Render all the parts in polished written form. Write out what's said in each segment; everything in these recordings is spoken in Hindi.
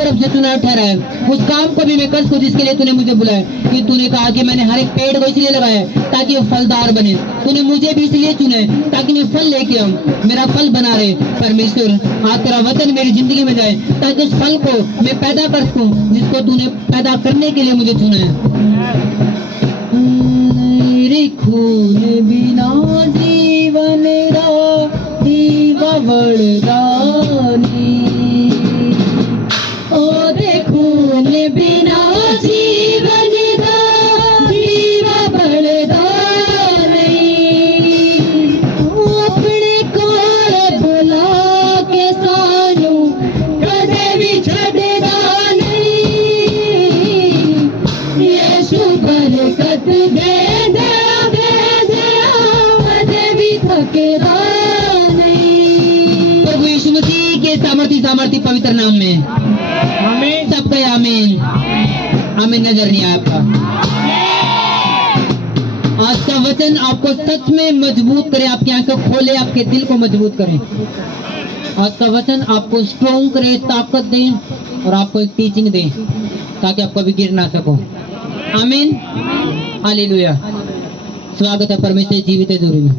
तरफ से चुना ठहराया, उस काम को भी मैं कर सकूं जिसके लिए तूने मुझे बुलाया। कि तूने कहा कि मैंने हर एक पेड़ को इसलिए लगाया ताकि वो फलदार बने, तूने मुझे भी इसलिए चुना है ताकि मैं फल लेके आऊं, मेरा फल बना रहे। परमेश्वर आज तेरा वचन मेरी जिंदगी में जाए ताकि उस फल को मैं पैदा कर सकूं जिसको तूने पैदा करने के लिए मुझे चुना है। मेरे खून बिना जीवन रा दीवा वरदानी, ओ दे खून बिना जीवन दा दीवा वरदानी, अपने कोल बुला के सानू कदे भी छड़दा नहीं, यीशु बरकत दे दे दे दे कदे भी थकेदा नहीं। प्रभु यीशु मसीह के सामर्थी पवित्र नाम में आमीन। सब कहे आमीन। आमीन। नजर नहीं आया आपका। आज का वचन आपको सच में मजबूत करे, आपकी आंखें खोले, आपके दिल को मजबूत करे। आज का वचन आपको स्ट्रॉन्ग करे, ताकत दे और आपको एक टीचिंग दे ताकि आप कभी गिर ना सको। आमीन। हालेलुया। स्वागत है परमेश्वर जीवित हजूरी में।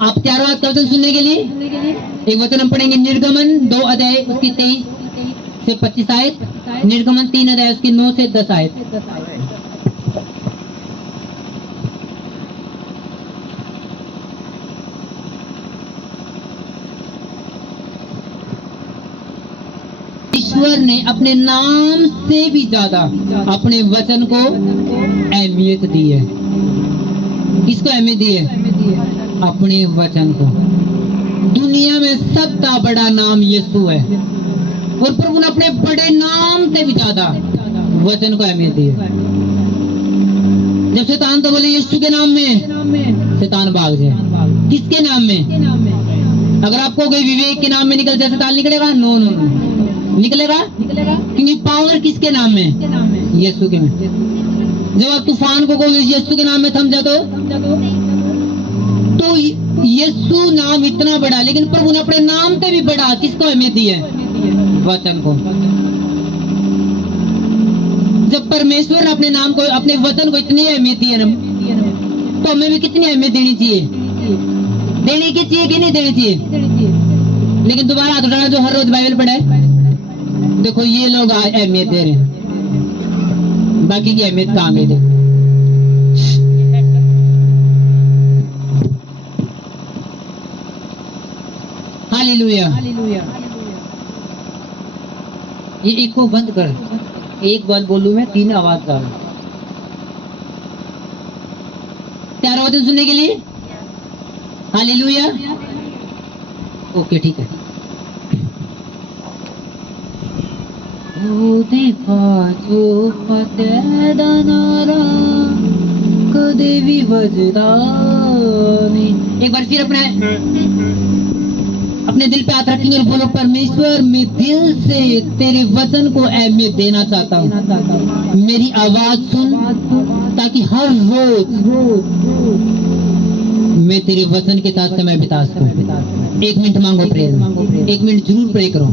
आप चारों आज का वचन सुनने के लिए एक वचन हम पढ़ेंगे, निर्गमन 2 अध्याय उसकी 23 से 25 आयत, निर्गमन 3 अध्याय उसकी 9 से 10 आयत। ईश्वर ने अपने नाम से भी ज्यादा अपने वचन को अहमियत दी है। किसको अहमियत दी है? अपने वचन को। दुनिया में सबसे बड़ा नाम यीशु है और प्रभु ने अपने बड़े नाम से भी ज्यादा वचन को अहमियत दी है। जब शैतान तो बोले यीशु के नाम में, शैतान भाग जाए। किसके नाम में? अगर आपको कोई विवेक के नाम में निकल जाए शैतान निकलेगा? नो नो नो, निकलेगा क्योंकि पावर किसके नाम में? यीशु के में। जब आप तूफान को यीशु के नाम में थम जाते तो यीशु नाम इतना बड़ा, लेकिन प्रभु ने अपने नाम से भी बड़ा किसको अहमियत दी है? वचन को। जब परमेश्वर ने अपने नाम को, अपने वचन को इतनी अहमियत दी है ना, तो हमें भी कितनी अहमियत देनी चाहिए? देनी की चाहिए कि नहीं देनी चाहिए? लेकिन दोबारा हाथ उठाना जो हर रोज बाइबल पढ़े, देखो ये लोग अहमियत दे रहे हैं, बाकी की अहमियत कहाँ गई थी? हालेलुया। ये एक को बंद कर, एक बात बोलूं मैं, 3 आवाज का। तैयार हो वचन सुनने के लिए? हालेलुया। ओके ठीक है। देखा जो फतेह दानारा कदे भी बजदा नहीं। एक बार फिर अपने दिल पे हाथ रखेंगे और बोलो, परमेश्वर मैं दिल से तेरे वचन को अहमियत देना चाहता हूँ। मेरी आवाज सुन ताकि हर रोज मैं तेरे वचन के साथ समय बिता सकूं। 1 मिनट मांगो प्रेयर में, 1 मिनट जरूर प्रे करो।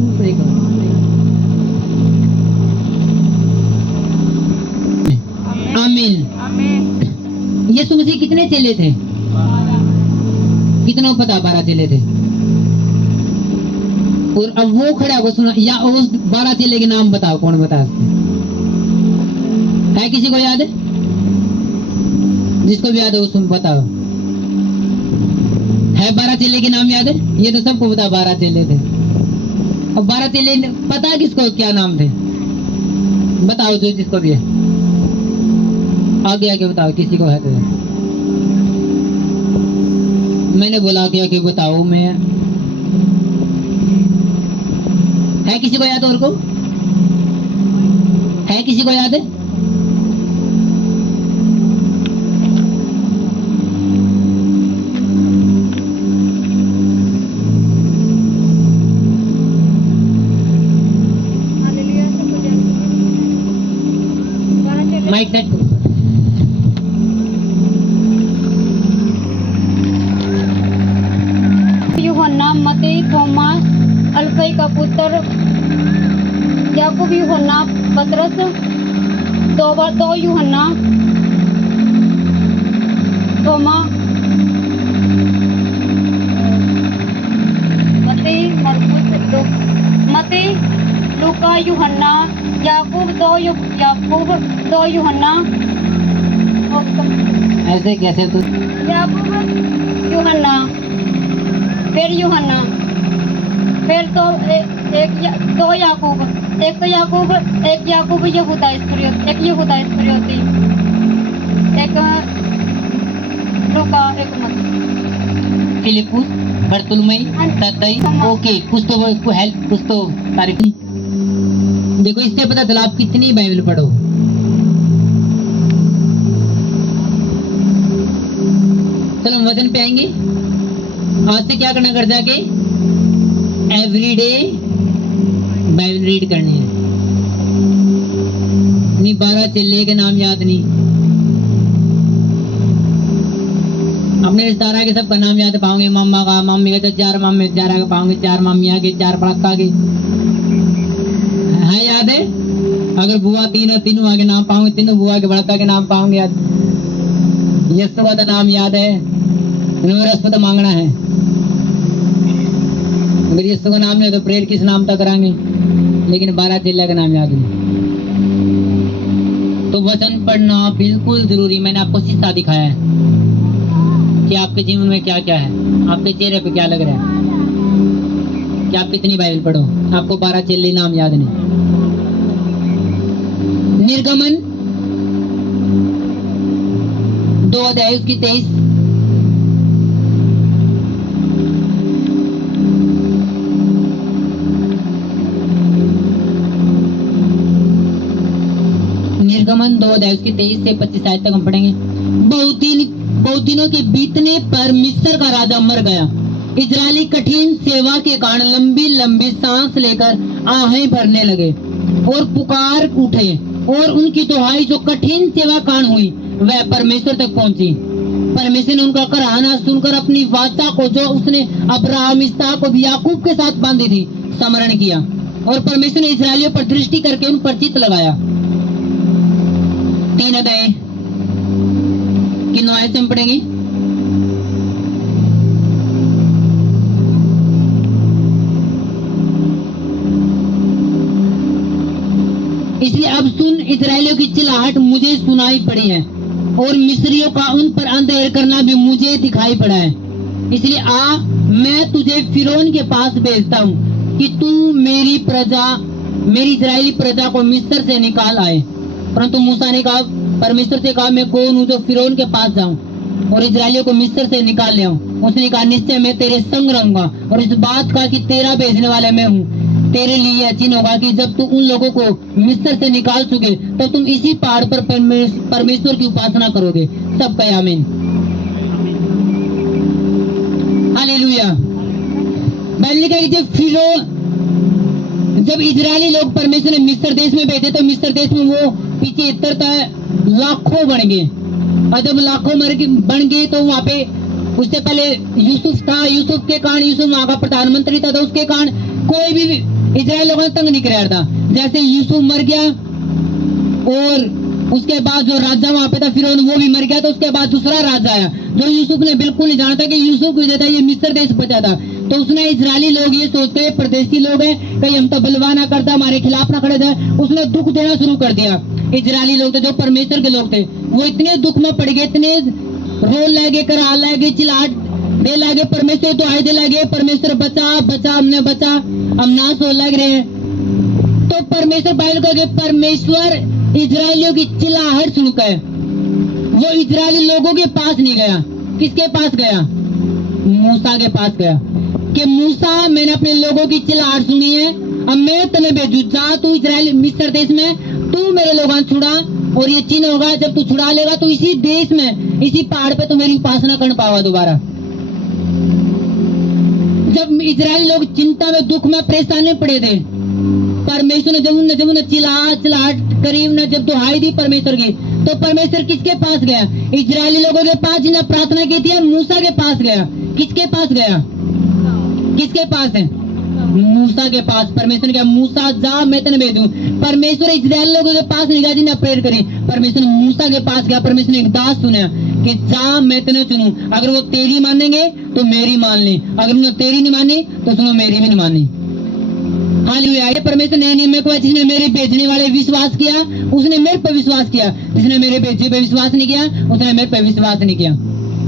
आमीन। यीशु मसीह कितने चेले थे? कितनों पता? 12 चेले थे। और अब वो खड़ा हो सुना, या उस 12 चेले के नाम बताओ, कौन बता सकते है? किसी को याद है? जिसको भी याद है उसको बताओ। है 12 चेले के नाम याद है? ये तो सबको पता 12 चेले थे। अब 12 चेले पता किसको क्या नाम थे? बताओ जो जिसको भी है, आगे आगे बताओ। किसी को है तो मैंने बोला आगे बताओ। मैं है किसी को याद? और को है? किसी को याद है? माइक सेट। यूहन्ना, मत्ती, थोमा, अल्फई का पुत्र, याकूब, यूहन्ना, पतरस, दो यूहन्ना, थोमा, मत्ती, लूका, यूहन्ना, याकूब, दो यूहन्ना, ऐसे कैसे तू याकूब, यूहन्ना, फिर यूहन्ना, फिर तो दो याकूब, एक याकूब यहूदा इस्करियोती, एक लूका, एक मत्ती। फिलिपुस, बर्तुलमई, तद्दई, ओके, कुछ तो हेल्प, कुछ तो तारीफ। देखो इससे पता चला आप कितनी बाइबल पढ़ो। चलो हम वचन पे आएंगे। आज से क्या करना, घर जाके एवरी डे बाइबल रीड करनी है। नहीं 12 चेले के नाम याद नहीं, अपने रिश्तेदार के सबका नाम याद पाओगे, मामा का, मम्मी का, तो 4 मामे 4 का पाओगे, 4 मामिया के, 4 पड़का के, है याद है? अगर बुआ 3 तीनों आगे नाम पाओगे, तीनों बुआ के बड़का के नाम पाओगे याद। यीशु का तो नाम याद है, रस तो मांगना है। अगर यीशु का नाम नहीं तो प्रेयर किस नाम तक कराएंगे, लेकिन 12 चेला का नाम याद नहीं। तो वचन पढ़ना बिल्कुल जरूरी। मैंने आपको शीशा दिखाया है कि आपके जीवन में क्या क्या है, आपके चेहरे पे क्या लग रहा है, कि आप कितनी बाइबल पढ़ो। आपको 12 चेले नाम याद नहीं। निर्गमन 2 अध्याय उसकी 23। निर्गमन 2 अध्याय उसकी 23 से 25 आयत तक हम पढ़ेंगे। बहुत दिनों के बीतने पर मिस्र का राजा मर गया। इजरायली कठिन सेवा के कारण लंबी लंबी सांस लेकर आहें भरने लगे और पुकार उठे, और उनकी दुहाई जो कठिन सेवा कारण हुई वह परमेश्वर तक पहुंची। परमेश्वर ने उनका कराहना सुनकर अपनी वाचा को जो उसने अब्राहम, इसहाक और याकूब के साथ बांधी थी स्मरण किया, और परमेश्वर ने इजरायलियों पर दृष्टि करके उन पर चित्त लगाया। 3 अध्याय की 9 आयत से हम पढ़ेंगे। इसलिए अब सुन, इजरायलियों की चिल्लाहट मुझे सुनाई पड़ी है, और मिस्रियों का उन पर अंधेर करना भी मुझे दिखाई पड़ा है। इसलिए आ, मैं तुझे फिरौन के पास भेजता हूँ कि तू मेरी इजरायली प्रजा को मिस्र से निकाल आए। परंतु मूसा ने कहा, परमेश्वर से कहा, मैं कौन हूँ जो फिरौन के पास जाऊं और इजरायलियों को मिस्र से निकाल ले आऊं। उसने कहा, निश्चय मैं तेरे संग रहूंगा, और इस बात का कि तेरा भेजने वाला मैं हूँ। तेरे लिए यह चिन्ह होगा कि जब तू उन लोगों को मिस्र से निकाल चुके तो तुम इसी पहाड़ पर परमेश्वर की उपासना करोगे। सब कहे आमीन, हालेलुया। बाइबल लिखा है कि जब इजरायली लोग परमेश्वर ने मिस्र देश में भेजे तो मिस्र देश में वो पीछे इतरता लाखों बन गए, और जब लाखों बन गए तो वहां पे उससे पहले यूसुफ था। यूसुफ के कारण, यूसुफ वहां का प्रधानमंत्री था, तो उसके कारण कोई भी इजराइल लोगों ने तंग नहीं कराया था। जैसे यूसुफ मर गया और उसके बाद जो राजा वहां पे था फिरौन, वो भी मर गया, तो उसके बाद दूसरा राजा आया जो यूसुफ ने बिल्कुल नहीं जाना था कि यूसुफ की वजह था ये मिस्र देश बचा था। तो उसने इजरायली लोग ये सोचते परदेशी लोग हैं, कहीं हम तो बलवा ना करता, हमारे खिलाफ ना खड़े जाए, उसने दुख देना शुरू कर दिया। इजरायली लोग थे जो परमेश्वर के लोग थे, वो इतने दुख में पड़ गए, इतने रोल लगे, करा लगे, चिल्लाहट दे लगे, परमेश्वर तो आए दे लगे, परमेश्वर बचा बचा, हमने बचा, हम नाश हो लग रहे हैं। तो परमेश्वर बाइबल कहे, परमेश्वर इजरायलियों की चिल्लाहट सुनकर वो इजरायली लोगों के पास नहीं गया। किसके पास गया? मूसा के पास गया कि मूसा, मैंने अपने लोगों की चिल्लाहट सुनी है, अब मैं तुम्हें भेजू, जा तू इजराइल मिस्र देश में तू मेरे लोगों छुड़ा, और ये चिन्ह होगा जब तू छुड़ा लेगा तो इसी देश में, इसी पहाड़ पे तू मेरी उपासना कर पावा दोबारा। जब इजरायली लोग चिंता में, दुख में, परेशानी में पड़े थे, परमेश्वर ने जब उन्हें चिल्लाहट करी, उन्हें जब दुहाई दी परमेश्वर की, तो परमेश्वर किसके पास गया? इजरायली लोगों के पास, जिन्हें प्रार्थना की थी, मूसा के पास गया। किसके पास गया? किसके पास है? मूसा के पास। परमेश्वर ने कहा मूसा जा मैं तेने भेजूं। परमेश्वर इजराइल लोगों के पास नहीं गया जिन्हें प्रेयर करी, परमेश्वर मूसा के पास गया। परमेश्वर ने एक दास सुना कि जा मैं तेने चुनूं, अगर वो तेरी मानेंगे तो मेरी मान ली, अगर उन्होंने तेरी नहीं मानी तो सुनो मेरी भी नहीं मानी। हालेलुया। ये परमेश्वर ने नियम को जिसने मेरे भेजने वाले विश्वास किया उसने मेरे पर विश्वास किया, जिसने मेरे भेजे पे विश्वास नहीं किया उसने मेरे पर विश्वास नहीं किया।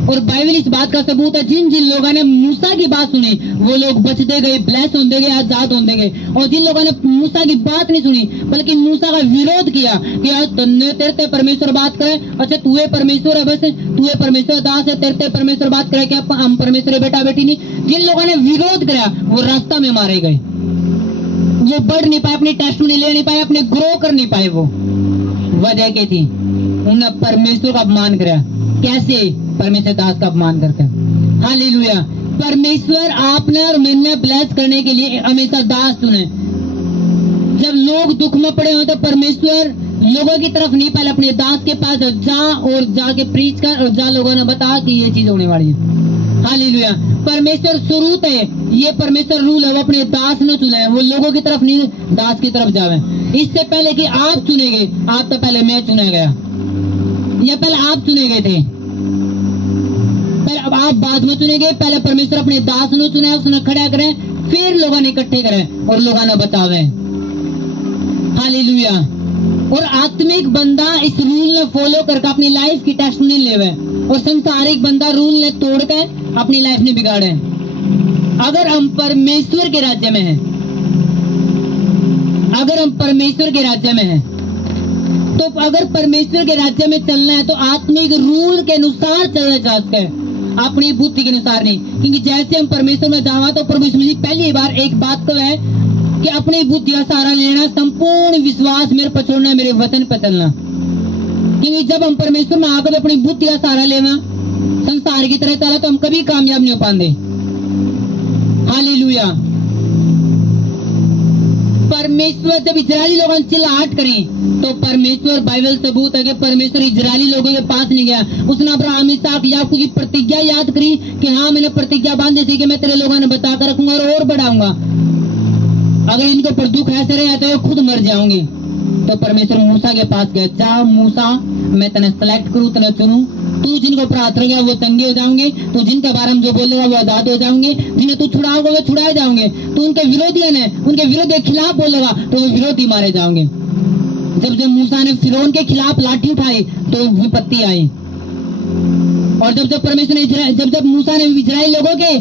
और बाइबल इस बात का सबूत है, जिन जिन लोगों ने मूसा की बात सुनी वो लोग बचते गए, ब्लेस होते गए, आजाद होते गए। और जिन लोगों ने मूसा की बात नहीं सुनी बल्कि मूसा का विरोध किया कि आज तुमने तेरे ते परमेश्वर बात करे, अच्छा तू परमेश्वर है, बस तू परमेश्वर दास है, तेरे ते परमेश्वर बात करे क्या हम परमेश्वर बेटा बेटी नहीं। जिन लोगों ने विरोध किया वो रास्ता में मारे गए, वो बढ़ नहीं पाए, अपनी टेस्टिमनी ले नहीं पाए, अपने ग्रो कर नहीं पाए। वो वजह क्या थी? उन्होंने परमेश्वर का अपमान किया। कैसे? परमेश्वर दास का अपमान करके। हालेलुया। परमेश्वर आपने और मैंने ब्लेस करने के लिए हमेशा दास चुने। जब लोग दुख में पड़े हो तो परमेश्वर लोगों की तरफ नहीं, पहले अपने दास के पास जा और जाके प्रीच कर और जा लोगों ने बता कि ये चीज होने वाली है। हालेलुया। परमेश्वर शुरू है, ये परमेश्वर रूल है, वो अपने दास ने चुना है, वो लोगों की तरफ नहीं दास की तरफ जावे। इससे पहले कि आप चुनेंगे, आप तो पहले मैं चुना गया, या पहले आप चुने गए थे, पहले अब आप बाद में चुने गए। पहले परमेश्वर अपने दास ने चुना है, उसने खड़ा करें, फिर लोगों ने इकट्ठे करें और लोगों ने बतावे। हालेलुया। और आत्मिक बंदा इस रूल ने फॉलो करके अपनी लाइफ की टेस्टिमनी लेवे, और संसारिक बंदा रूल ने तोड़ के अपनी लाइफ ने बिगाड़े। अगर हम परमेश्वर के राज्य में हैं, अगर हम परमेश्वर के राज्य में हैं, तो अगर परमेश्वर के राज्य में चलना है तो आत्मिक रूल के अनुसार चलना चाहते हैं, अपनी बुद्धि के अनुसार नहीं। क्योंकि जैसे हम परमेश्वर में जावा तो प्रभु यीशु मसीह पहली बार एक बात तो है कि अपनी बुद्धि का सहारा लेना, संपूर्ण विश्वास मेरे पर छोड़ना, मेरे वचन पर चलना। क्योंकि जब हम परमेश्वर में आकर अपनी बुद्धि का सहारा लेना, संसार की तरह चला तो हम कभी कामयाब नहीं हो पाएंगे। हालेलुया। परमेश्वर जब इजरायली लोगों ने चिल्लाहट करी तो परमेश्वर, बाइबल सबूत है कि परमेश्वर इजरायली लोगों के पास नहीं गया। उसने अब्राहम, इसहाक, याकूब की प्रतिज्ञा याद करी कि हाँ मैंने प्रतिज्ञा बांधी थी कि मैं तेरे लोगों ने बचा कर रखूंगा और बढ़ाऊंगा, अगर इनके ऊपर दुख ऐसे रहे तो ये खुद मर जाऊंगी। तो परमेश्वर मूसा के पास गया, जा मूसा मैं तेने सेलेक्ट करूं, तेने चुनूं, तू जिनको ऊपर हाथ रखेगा वो चंगे हो जाओगे, तू जिनके बारे में जो बोलेगा वो आजाद हो जाओगे, जिन्हें तू छुड़ाओगे वो छुड़ाए जाओगे, तू उनके विरोधी ने उनके विरोध के खिलाफ बोलेगा तो वो विरोधी मारे जाओगे। जब जब मूसा ने फिरौन के खिलाफ लाठी उठाई तो विपत्ति आई। और जब जब परमेश्वर ने जब मूसा ने इजराइल लोगों के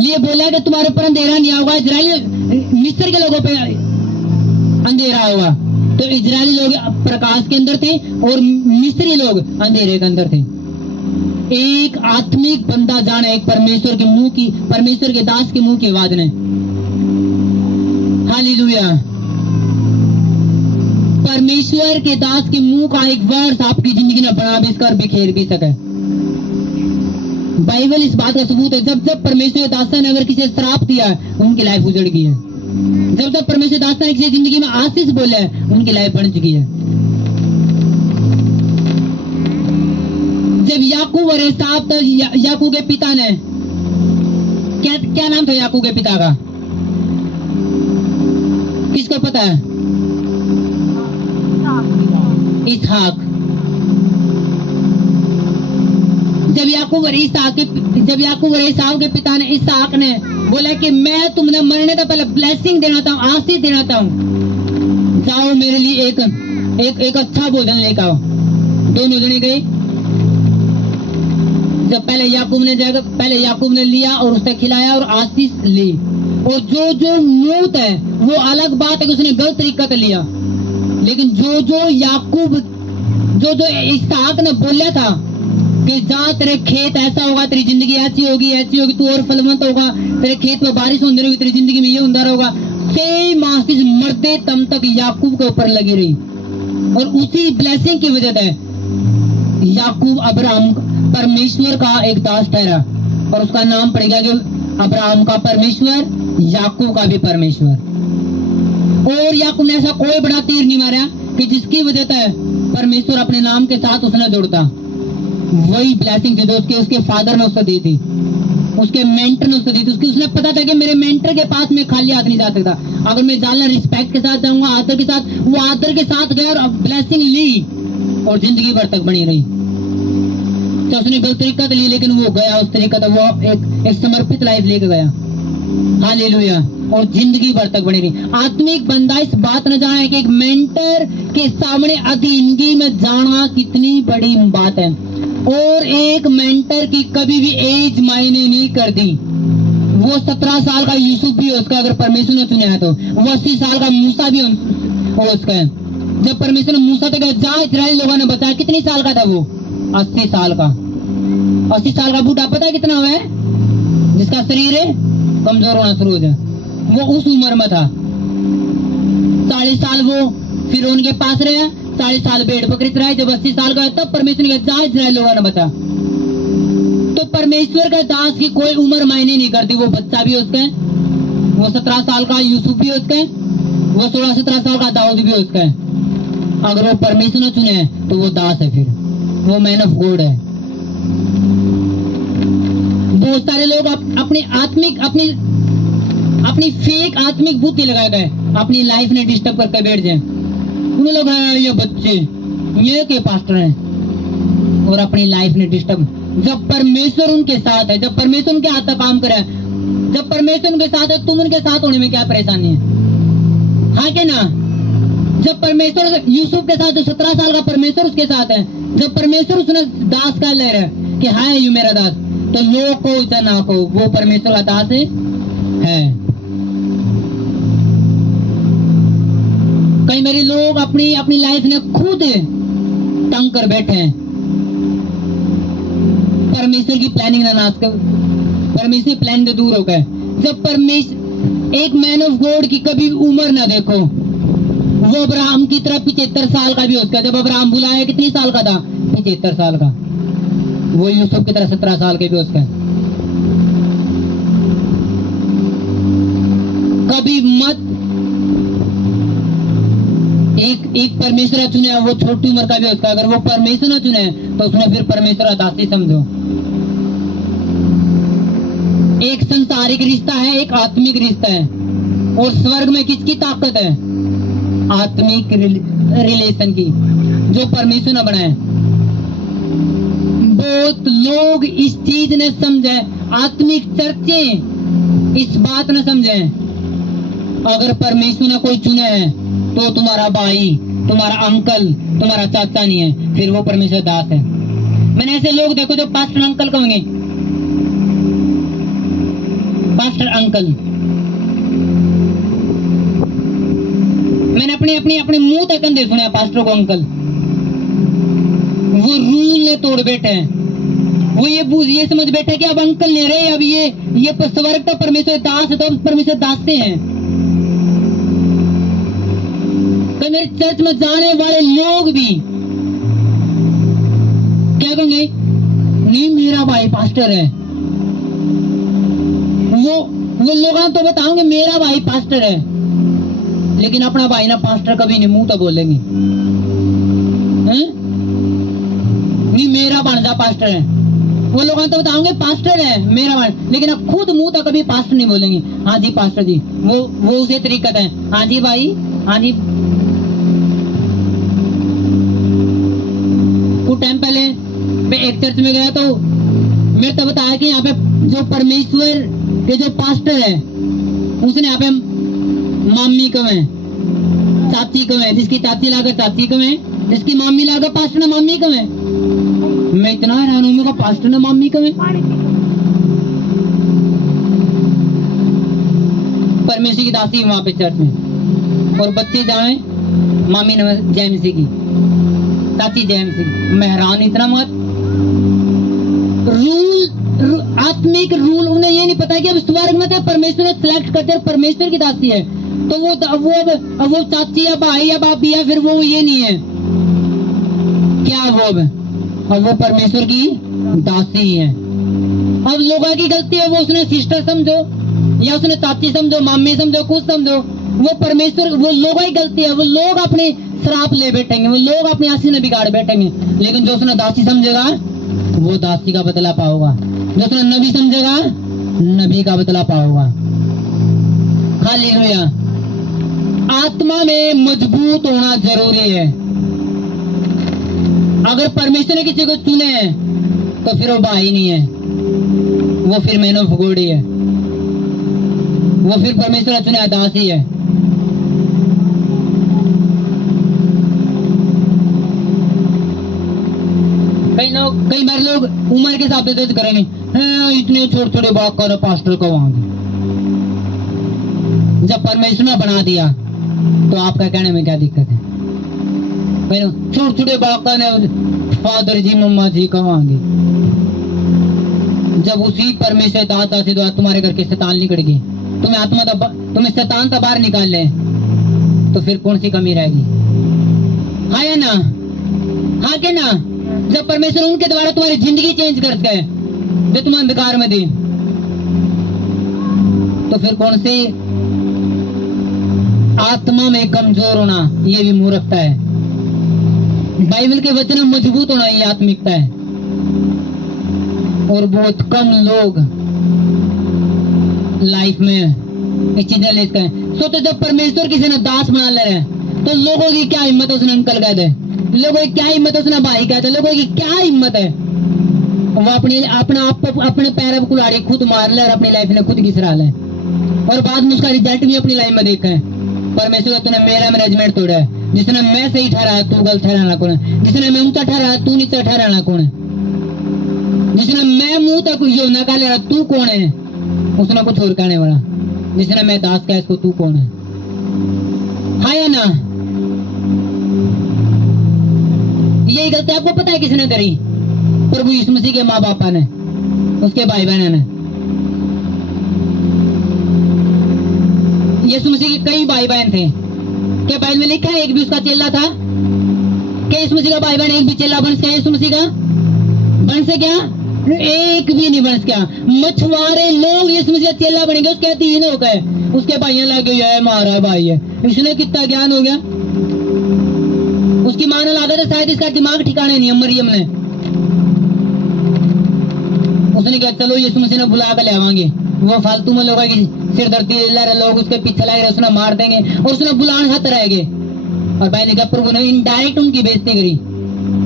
लिए बोला कि तुम्हारे ऊपर अंधेरा नहीं होगा, इजराइल मिस्र के लोगों पे अंधेरा होगा, तो इजरायली लोग प्रकाश के अंदर थे और मिस्री लोग अंधेरे के अंदर थे। एक आत्मिक बंदा जाने एक परमेश्वर के मुंह की, परमेश्वर के दास के मुंह की आवाज ने। हालेलुया। परमेश्वर के दास के मुंह का एक वर्ष आपकी जिंदगी में बना भी कर बिखेर भी सके। बाइबल इस बात का सबूत है, जब जब परमेश्वर के दास ने अगर किसी श्राप दिया उनकी लाइफ उजड़ गई है, जब तक परमेश्वर दास ने किसी जिंदगी में आशीष बोले उनकी लाइफ बन चुकी है। जब याकूब और एसाव, याकूब के पिता ने क्या नाम था याकूब के पिता का, किसको पता है? इसहाक। जब याकूब और एसाव के पिता ने, इसहाक ने बोला कि मैं तुमने मरने का पहले ब्लेसिंग देना था, आशीष देना था, जाओ मेरे लिए एक अच्छा भोजन लेकर आओ। दोनों जने गए। जब पहले याकूब ने लिया और उसने खिलाया और आशीष ली। और जो मूत है वो अलग बात है कि उसने गलत तरीका से लिया, लेकिन जो इसहाक ने बोला था कि जा तेरे खेत ऐसा होगा, तेरी जिंदगी ऐसी होगी, तू और फलवंत होगा, तेरे खेत में बारिश होती रहेगी, तेरी जिंदगी में ये होता रहेगा। सेम आशीष मरते दम तक याकूब के ऊपर लगी रही। और उसी ब्लेसिंग की वजह से याकूब अब्राहम परमेश्वर का एक दास ठहरा, और उसका नाम पड़ेगा कि अब्राहम का परमेश्वर, याकूब का भी परमेश्वर। और याकूब ने ऐसा कोई बड़ा तीर नहीं मारा कि जिसकी वजह से परमेश्वर अपने नाम के साथ उसने जोड़ता। वही ब्लेसिंग थी जो उसके फादर ने उसको दी थी। उसके मेंटर ने उसको दी थी। उसने पता था कि मेरे मेंटर के पास मैं खाली हाथ नहीं जा सकता। अगर मैं जाना रिस्पेक्ट के साथ जाऊंगा, आदर के साथ, वो आदर के साथ गया और ब्लेसिंग ली और जिंदगी भर तक बनी रही। तो उसने गलत तरीका तो ली, लेकिन वो गया उस तरीका तो वो एक समर्पित लाइफ लेके गया। हालेलुया। और जिंदगी भर तक बनी रही। आत्मिक बंदा इस बात न जाने कि एक मेंटर के सामने अधीनगी में जाना कितनी बड़ी बात है। और एक मेंटर की कभी भी एज मायने नहीं करती। वो 17 साल का यूसुफ भी उसका, अगर परमेश्वर ने चुना है तो वो 80 साल का मूसा भी उसका है। जब परमेश्वर ने मूसा तक जा इस्राएल लोगों ने बताया, कितनी साल का था वो? 80 साल का। 80 साल का बूढ़ा पता है कितना हुआ है? जिसका शरीर है कमजोर होना शुरू हो जाए, वो उस उम्र में था। 40 साल वो फिर उनके पास रहा, 40 साल भेड़ बकरी चराई। जब 80 साल का तब परमेश्वर ने कहा इस्राएल लोगों ने बता। तो परमेश्वर का दास की कोई उम्र मायने नहीं करती। वो बच्चा भी उसका है, वो 17 साल का यूसुफ भी उसका है, वो 16-17 साल का दाऊद भी उसका है। अगर वो परमेश्वर ने चुने हैं तो वो दास है, फिर वो मैन ऑफ गॉड है। बहुत सारे लोग अपनी आत्मिक अपनी फेक आत्मिक बुद्धि लगा गए, अपनी लाइफ ने डिस्टर्ब करके बैठ जाए। उन्हें लोग ये बच्चे ये के पास्टर हैं, और अपनी लाइफ ने डिस्टर्ब। जब परमेश्वर उनके साथ है, जब परमेश्वर उनके हाथ का काम करे, जब परमेश्वर उनके साथ है, तुम उनके साथ होने में क्या परेशानी है? हाँ के ना? जब परमेश्वर यूसुफ के साथ, जो 17 साल का परमेश्वर उसके साथ है, जब परमेश्वर उसने दास का ले रहा है कि हाँ यू मेरा दास, तो लोग को उसे ना को, वो परमेश्वर का दास है। कई मेरे लोग अपनी लाइफ ने खुद तंग कर बैठे हैं। परमेश्वर की प्लानिंग ना नाश कर, परमेश्वर प्लान से दूर हो गए। जब परमेश्वर एक मैन ऑफ गॉड की कभी उम्र ना देखो, वो अब्राहम की तरह 75 साल का भी उसका। जब अब्राहम बुलाया कितनी साल का था? 75 साल का। वो यूसुफ की तरह 17 साल के भी उसका। कभी मत एक परमेश्वर चुने, वो छोटी उम्र का भी उसका। अगर वो परमेश्वर ने चुने तो उसने फिर परमेश्वर दासी समझो। एक संसारिक रिश्ता है, एक आत्मिक रिश्ता है। और स्वर्ग में किसकी ताकत है? आत्मिक रिलेशन की, जो परमेश्वर ने बनाए। बहुत लोग इस चीज ने समझे, आत्मिक चर्चे इस बात न समझे। अगर परमेश्वर ने कोई चुने है तो तुम्हारा भाई, तुम्हारा अंकल, तुम्हारा चाचा नहीं है, फिर वो परमेश्वर दास है। मैंने ऐसे लोग देखो जो पास्टर अंकल कहेंगे, पास्टर अंकल। मैंने अपने मुंह तक कंधे सुना पास्टर को अंकल। वो रूल ने तोड़ बैठे हैं। वो ये समझ बैठे कि अब अंकल ले रहे, अब ये स्वर्ग तो परमेश्वर दास है, तो परमेश्वर दास से हैं। तो मेरे चर्च में जाने वाले लोग भी क्या कहेंगे? नहीं मेरा भाई पास्टर है। वो लोग तो बताओगे मेरा भाई पास्टर है, लेकिन अपना भाई ना पास्टर कभी नहीं मुंह तो बोलेंगे। नहीं मेरा भांजा पास्टर है। वो लोग तो बताओगे पास्टर है मेरा भाई, लेकिन अब खुद मुंह तो कभी पास्टर नहीं बोलेंगे। हाँ जी पास्टर जी, वो उसे तरीका है। हाँ जी भाई, हाँ जी। कुछ टाइम पहले मैं एक चर्च में गया, तो मेरे तो बताया कि यहाँ पे जो परमेश्वर के जो पास्टर है, उसने यहाँ पे मामी कम है, चाची कम है। जिसकी चाची लाकर चाची कम है, जिसकी मामी लाकर पास्टर ने मामी कम है। मैं इतना हैरान हूँ, मेरा पास्टर ने मामी कम है। परमेश्वर की दासी वहां पे चर्च में, और बच्चे जाए मामी ने जैमसी की, चाची जैमसी की। मैं हैरान, इतना मत आत्मिक रूल उन्हें ये नहीं पता कि अब स्वर्ग में था परमेश्वर ने सिलेक्ट करते परमेश्वर की दासी है, तो वो चाची या भाई या बापी या फिर वो ये नहीं है क्या? अब वो परमेश्वर की दासी है। अब लोगों की गलती है, वो उसने सिस्टर समझो या उसने चाची समझो, मामी समझो, कुछ समझो, वो परमेश्वर, वो लोगों की गलती है। वो लोग अपने श्राप ले बैठेंगे, वो लोग अपनी आशी ने बिगाड़ बैठेंगे। लेकिन जो उसने दासी समझेगा वो दासी का बदला पाओगा। जो उसने नबी समझेगा नबी का बदला पाओगा। हालेलुया। आत्मा में मजबूत होना जरूरी है। अगर परमेश्वर ने किसी को चुने तो फिर वो भाई नहीं है, वो फिर मैनो भगोड़ी है, वो फिर परमेश्वर ने चुने दासी है। कई बार लोग उम्र के हिसाब से जज करेंगे, हाँ, इतने छोटे छोटे बात करो पास्टर को वहां। जब परमेश्वर ने बना दिया तो आपका कहने में क्या दिक्कत है? छोटे छोटे बात करने फादर जी मम्मा जी कमांगे। जब उसी परमेश्वर दाता से द्वारा तुम्हारे घर के शैतान निकलेगी, तुम्हें शैतान से बाहर निकाल ले, तो फिर कौन सी कमी रहेगी? हाँ या ना? हाँ के ना? जब परमेश्वर उनके द्वारा तुम्हारी जिंदगी चेंज कर गए जो तुम अंधकार में दी, तो फिर कौन सी आत्मा में कमजोर होना ये भी मूर्खता है। बाइबल के वचन में मजबूत होना ये आत्मिकता है। और बहुत कम लोग लाइफ में इस चीजें ले सकते हैं। सो तो जब परमेश्वर किसी ने दास बना ले रहे तो लोगों की क्या हिम्मत है उसने अंकल कह दे, लोगों की क्या हिम्मत है उसने भाई कहते, लोगों की क्या हिम्मत है? वो अपने पैर कुल्हाड़ी खुद मार ले और अपनी लाइफ ने खुद घिसरा ले, और बाद में उसका रिजल्ट भी अपनी लाइफ में देखा है। परमेश्वर तूने मेरा मैनेजमेंट तोड़ा है, जिसने मैं सही ठहराया तू गलत ठहराना कौन है? जिसने मैं ऊंचा ठहराया तू नीचा ठहराना कौन है? जिसने मैं मुंह तक यो न कह ले रहा तू कौन है? उसने कुछ और कहने वाला। जिसने मैं दास कहा इसको तू कौन है? हाँ या ना? यही गलती आपको पता है किसने करी? प्रभु यीशु मसीह के माँ बापा ने, उसके भाई बहन ने। यीशु मसीह के कई भाई बहन थे, क्या बाइबल में लिखा है एक भी उसका चेला था? क्या यीशु मसीह का भाई बहन एक भी चेला बन सका? यीशु मसीह का बन से क्या? एक भी नहीं बन सका। मछुआरे लोग यीशु मसीह का चेला बनेंगे उसके अधीन हो गए, उसके भाइयों लगे ये हमारा भाई है, इसने कितना ज्ञान हो गया। उसकी मां ने लगा था शायद इसका दिमाग ठिकाने नहीं है। मरियम ने, उसने कहा चलो यीशु मसीह ने बुला कर ले आवांगे। वो फालतू में लोगों की सिरदर्दी ले रहे, लोग उसके पीछे लगे रहे, उसने मार देंगे और उसने बुलाने हाथ रहेंगे। और भाई ने कहा प्रभु ने इनडायरेक्ट उनकी बेइज्जती करी।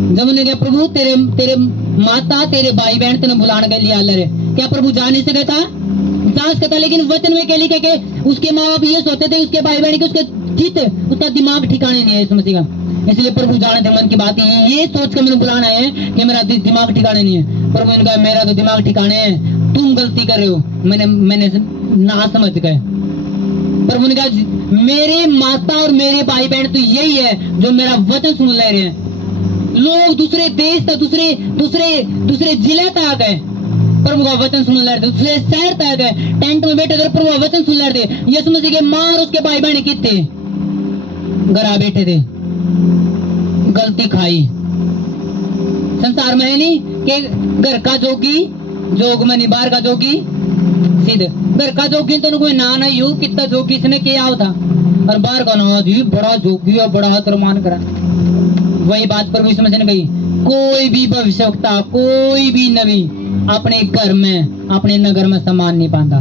जब उन्होंने कहा प्रभु तेरे माता तेरे भाई बहन तेने बुलाने के लिए आ रहे, क्या प्रभु जा नहीं सकता था? जा सकता था, लेकिन वचन में क्या लिखे कि उसके माँ बाप ये सोचते थे उसके भाई बहन के उसके चित उसका दिमाग ठिकाने नहीं है यीशु मसीह का। इसलिए प्रभु जाने थे मन की बात ये सोच कर मैंने बुलाना है कि मेरा दिमाग ठिकाने नहीं है। प्रभु ने कहा मेरा तो दिमाग ठिकाने है, तुम गलती कर रहे हो, मैंने ना समझ गए। प्रभु ने कहा मेरे माता और मेरे भाई बहन तो यही है जो मेरा वचन सुन ले रहे हैं। लोग दूसरे देश तक दूसरे जिले तक आ गए, प्रभु का वचन सुन रहे थे, दूसरे शहर तक गए, टेंट में बैठे थे, प्रभु का वचन सुन रहे थे। यीशु मसीह के मां और उसके भाई बहन कितने घर आ बैठे थे, गलती खाई। संसार में है नहीं कि घर का जोगी जोग में नहीं, बाहर का जोगी सीधे। घर का जोगी तो कोई ना ना यू कितना जोगी इसने किया था, और बाहर का ना जी बड़ा जोगी और बड़ा हतरमान करा। वही बात प्रभु यीशु मसीह ने कही, कोई भी भविष्यवक्ता कोई भी नबी अपने घर में अपने नगर में सम्मान नहीं पाता।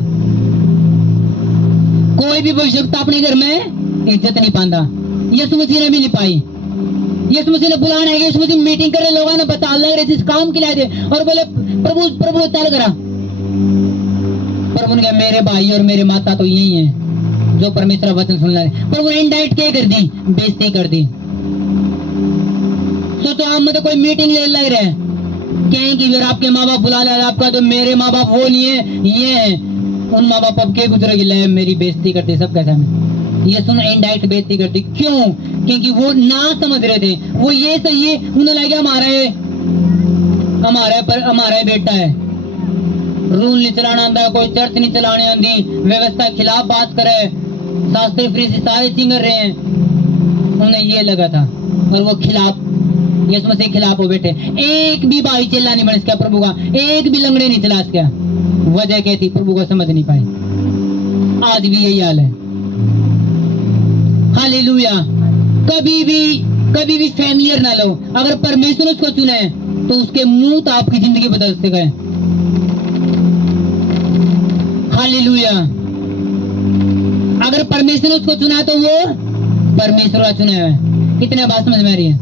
कोई भी भविष्यवक्ता अपने घर में इज्जत नहीं पाता। यीशु मसीह ने भी नहीं पाई। यीशु मसीह ने बुलाना है, यीशु मसीह मीटिंग करे, लोगों ने बता लग रहे जिस काम के लिए थे और बोले प्रभु प्रभु चल करा। प्रभु ने कहा मेरे भाई और मेरे माता तो यही है जो परमेश्वर वचन सुन रहे। प्रभु ने इनडायरेक्ट क्या कर दी? बेइज्जती कर दी। सोचो हम तो कोई मीटिंग ले लग रहे हैं कहेंगे अगर आपके माँ बाप बुला ले, आपका तो मेरे माँ बाप वो नहीं है ये है, उन माँ बाप अब के गुजरेगी ले मेरी बेइज्जती करते सब कैसा में। ये सुन इनडायरेक्ट बेइज्जती करती क्यों? क्योंकि वो ना समझ रहे थे, वो ये सही उन्हें लगे हमारा बेटा है, रूल नहीं चलाना आंदा, कोई चर्च नहीं चलाने आंदी, व्यवस्था के खिलाफ बात करे, शास्त्री फरीसी सारे चिंगर रहे हैं, उन्हें ये लगा था और वो खिलाफ यीशु मसीह के खिलाफ हो बैठे। एक भी भाई चिल्ला नहीं बन सका प्रभु का, एक भी लंगड़े नहीं चला सका। वजह क्या थी? प्रभु को समझ नहीं पाए। आज भी यही हाल है। हालेलुया। कभी भी फैमिलियर ना लो। अगर परमेश्वर उसको चुने तो उसके मुंह तो आपकी जिंदगी बदल सके। हालेलुया। अगर परमेश्वर ने उसको चुना तो वो परमेश्वर का चुना है। कितने बात समझ में आ रही है?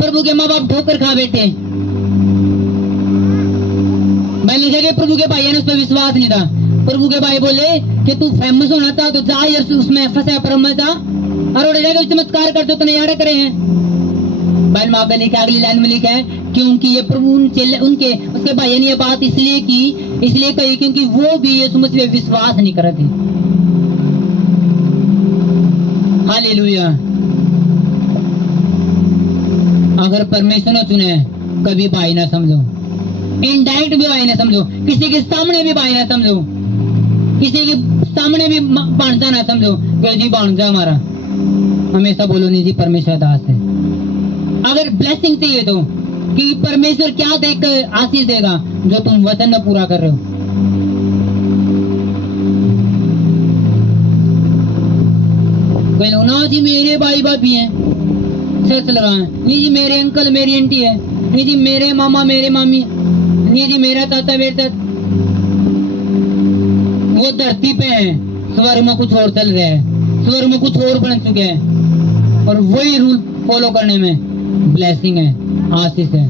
प्रभु के माँ बाप ठोकर खा बैठे, मैंने लिखा कि प्रभु के भाई ने उस पर विश्वास नहीं था। प्रभु के भाई बोले कि तू फेमस होना चाह तो जा यार उसमें फंसा परम में जा और उड़े जाएगा चमत्कार कर दो तो नहीं यार करे हैं। बाइबल में आपने लिखा, अगली लाइन में लिखा है, क्योंकि ये प्रभु उनके उसके भाई ने ये बात इसलिए कही क्योंकि वो भी यीशु मसीह पे विश्वास नहीं कर रहे थे। हालेलुया। अगर परमेश्वर ने चुने कभी भाई ना समझो, इनडायरेक्ट भी भाई ना समझो, किसी के सामने भी भाई ना समझो, किसी के सामने भी भांजा ना समझो कि जी भांजा हमारा। हमेशा बोलो नहीं जी परमेश्वर दास है। अगर ब्लेसिंग चाहिए तो कि परमेश्वर क्या देकर आशीष देगा, जो तुम वचन में पूरा कर रहे हो। ना जी मेरे भाई भाभी हैं, सर्च लगाए, नहीं जी मेरे अंकल मेरी आंटी है, नहीं जी मेरे मामा मेरे मामी, नहीं जी मेरा चाचा मेरे चाचा। वो धरती पे है, स्वर्ग में कुछ और चल रहा है, स्वर्ग में कुछ और बन चुके हैं और वही रूल फॉलो करने में ब्लेसिंग है, आशीष है।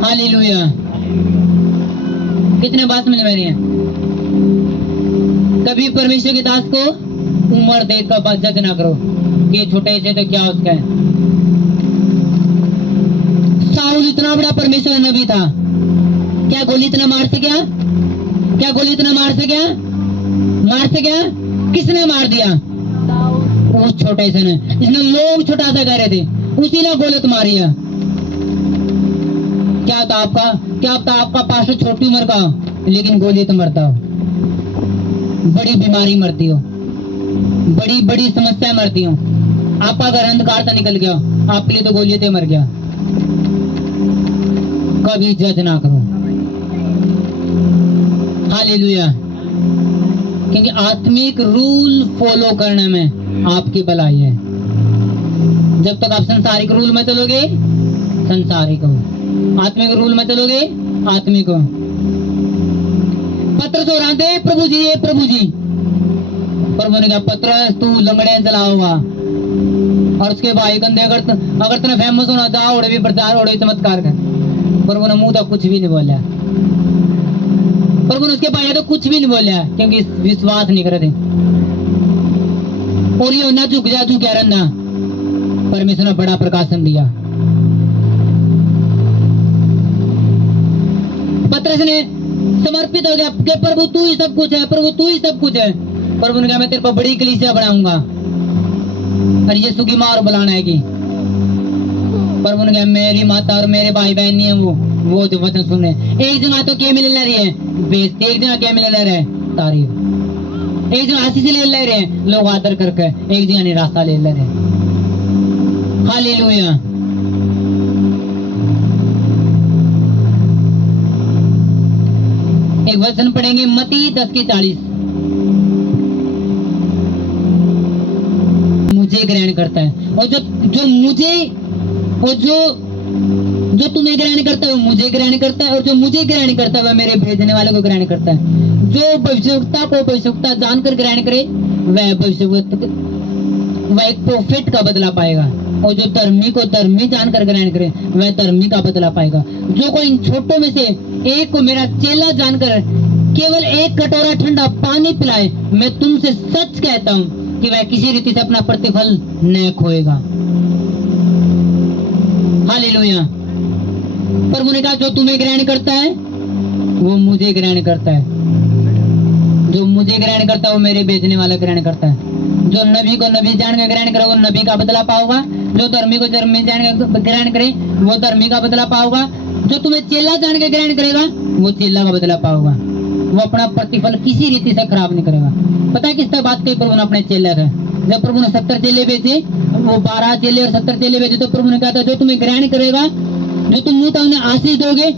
हालेलुया। कितने बात समझ में रही है? कभी परमेश्वर के दास को उम्र देख कर जज ना करो कि छोटे से तो क्या उसका है। साउल इतना बड़ा परमेश्वर नबी था, क्या गोली इतना मार से क्या? क्या गोली इतना मार से क्या? मार से क्या? किसने मार दिया? उस छोटे से ने, जिसने लोग छोटा सा कह रहे थे, उसी ने गोली मारिया। क्या था आपका पास्टर छोटी उम्र का लेकिन गोली तो मरता हो, बड़ी बीमारी मरती हो, बड़ी बड़ी समस्या मरती हो। आपका घर अंधकार से निकल गया, आपके लिए तो गोली से मर गया। कभी जज ना करो। हालेलुया। क्योंकि आत्मिक रूल फॉलो करने में आपकी भलाई है। जब तक आप संसारिक रूल में चलोगे संसारिक हो, आत्मिक रूल में चलोगे आत्मिक हो। पत्रस हो रहा थे, प्रभु जी ये प्रभु जी। प्रभु ने कहा पत्रस तू लंगड़े चलाओगा और उसके भाई कंधे अगर तुमने फेमस होना चाहो ओढ़े भी प्रचार ओढ़े चमत्कार कर। प्रभु ने मुंह तो कुछ भी नहीं बोला, प्रभु ने उसके भाई तो कुछ भी नहीं बोला क्योंकि विश्वास नहीं कर रहे थे। और ये ना झुक जा झुका रहना, परमेश्वर ने बड़ा प्रकाशन दिया। पत्रस ने समर्पित हो गया कि प्रभु तू ही सब कुछ है, प्रभु तू ही सब कुछ है। प्रभु ने कहा मैं तेरे को बड़ी कलीसिया बनाऊंगा और यीशु की मार बुलाना है कि। प्रभु ने कहा मेरी माता और मेरे भाई बहन नहीं है वो जो वचन सुन रहे। एक जगह तो क्या मिल रही है बेइज्जती, एक जगह क्या मिल रहा है तारीफ, एक जगह आशीष ले ले रहे हैं लोग आदर करके, एक जगह निराशा ले ले रहे हैं। हालेलुया। एक वचन पढ़ेंगे मत्ती 10:40। मुझे ग्रहण करता है और जो मुझे और जो तुम्हें ग्रहण करता है वो मुझे ग्रहण करता है, और जो मुझे ग्रहण करता है वह मेरे भेजने वाले को ग्रहण करता है। जो भविष्यवक्ता को भविष्यवक्ता जानकर ग्रहण करे वह एक प्रोफेट का बदला पाएगा, और जो धर्मी को धर्मी जानकर ग्रहण करे वह धर्मी का बदला पाएगा। जो कोई इन छोटों में से एक को मेरा चेला जानकर केवल एक कटोरा ठंडा पानी पिलाए, मैं तुमसे सच कहता हूँ कि वह किसी रीति से अपना प्रतिफल न खोएगा। हालेलुया। प्रभु ने कहा जो तुम्हें ग्रहण करता है वो मुझे ग्रहण करता है, जो मुझे ग्रहण करता है वो मेरे भेजने वाला ग्रहण करता है। जो नबी को नबी जान के ग्रहण करे वो नबी का बदला पाओगा, जो धर्मी को धर्मी जान के ग्रहण करे वो धर्मी का बदला पाओगा, जो तुम्हें चेला जान के ग्रहण करेगा वो चेला का बदला पाओगा। वो अपना प्रतिफल किसी रीति से खराब नहीं करेगा। पता है किस तरह बात कही प्रभु ने अपने चेले से? जब प्रभु ने 70 चेले भेजे, वो 12 चेले और 70 चेले भेजे, तो प्रभु ने कहा था जो तुम्हें ग्रहण करेगा, जो तुम मुंह उन्हें आशीष दोगे,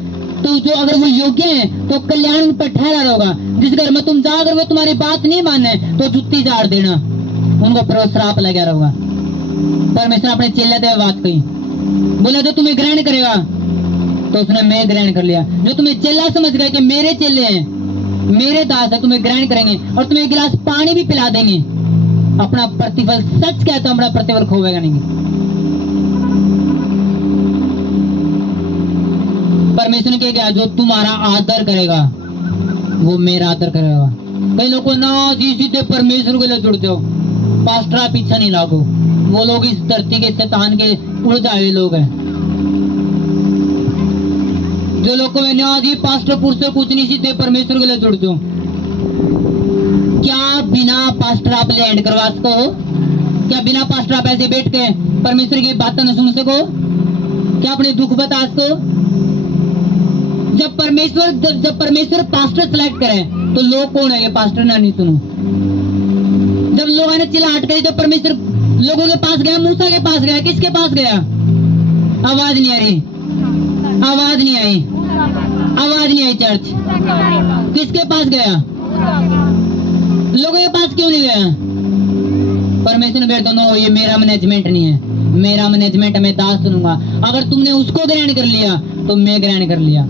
तो जो अगर वो योग्य है तो कल्याण उन पर ठहरा रहेगा। जिस घर में तुम जा अगर वो तुम्हारी बात नहीं माने तो जुत्ती झाड़ देना, उनको श्राप लगा रहेगा। परमेश्वर अपने चेले से बात कही बोला जो तुम्हें ग्रहण करेगा, तो उसने मैं ग्रहण कर लिया। जो तुम्हें चेला समझ गए कि मेरे चेले हैं, मेरे दास है, तुम्हें ग्रहण करेंगे और तुम्हें एक गिलास पानी भी पिला देंगे, अपना प्रतिफल, सच कहता हूं, अपना प्रतिफल खोएगा नहीं। परमेश्वर ने क्या, जो तुम्हारा आदर करेगा वो मेरा आदर करेगा। कई लोग को ना जी सीधे परमेश्वर के लिए जुड़ते हो, पास्टरा पीछा नहीं लागो, वो लोग इस धरती के शैतान के उलझाए लोग हैं। जो लोग को मैंने आज ही पास्टर पुरुष से कुछ नहीं, सीधे परमेश्वर के लिए जुड़ जाओ। क्या बिना पास्टर आप लैंड करवा सको? क्या बिना पास्टर आप ऐसे बैठ के परमेश्वर की बातें न सुन सको? क्या अपने दुख बता सको? जब परमेश्वर पास्टर सेलेक्ट करे तो लोग कौन है? ये पास्टर ना नहीं सुनो। जब लोगों ने चिल्लाहट करी तो परमेश्वर लोगों के पास गया, मूसा के पास गया, किसके पास गया? आवाज नहीं आ रही, आवाज नहीं आई, आवाज नहीं आई। चर्च किसके पास गया? लोगों के पास क्यों नहीं गया? परमेश्वर ने कहता नो, ये मेरा मैनेजमेंट नहीं है, मेरा मैनेजमेंट है, मैं दास सुनूंगा। अगर तुमने उसको ग्रहण कर लिया तो मैं ग्रहण कर लिया।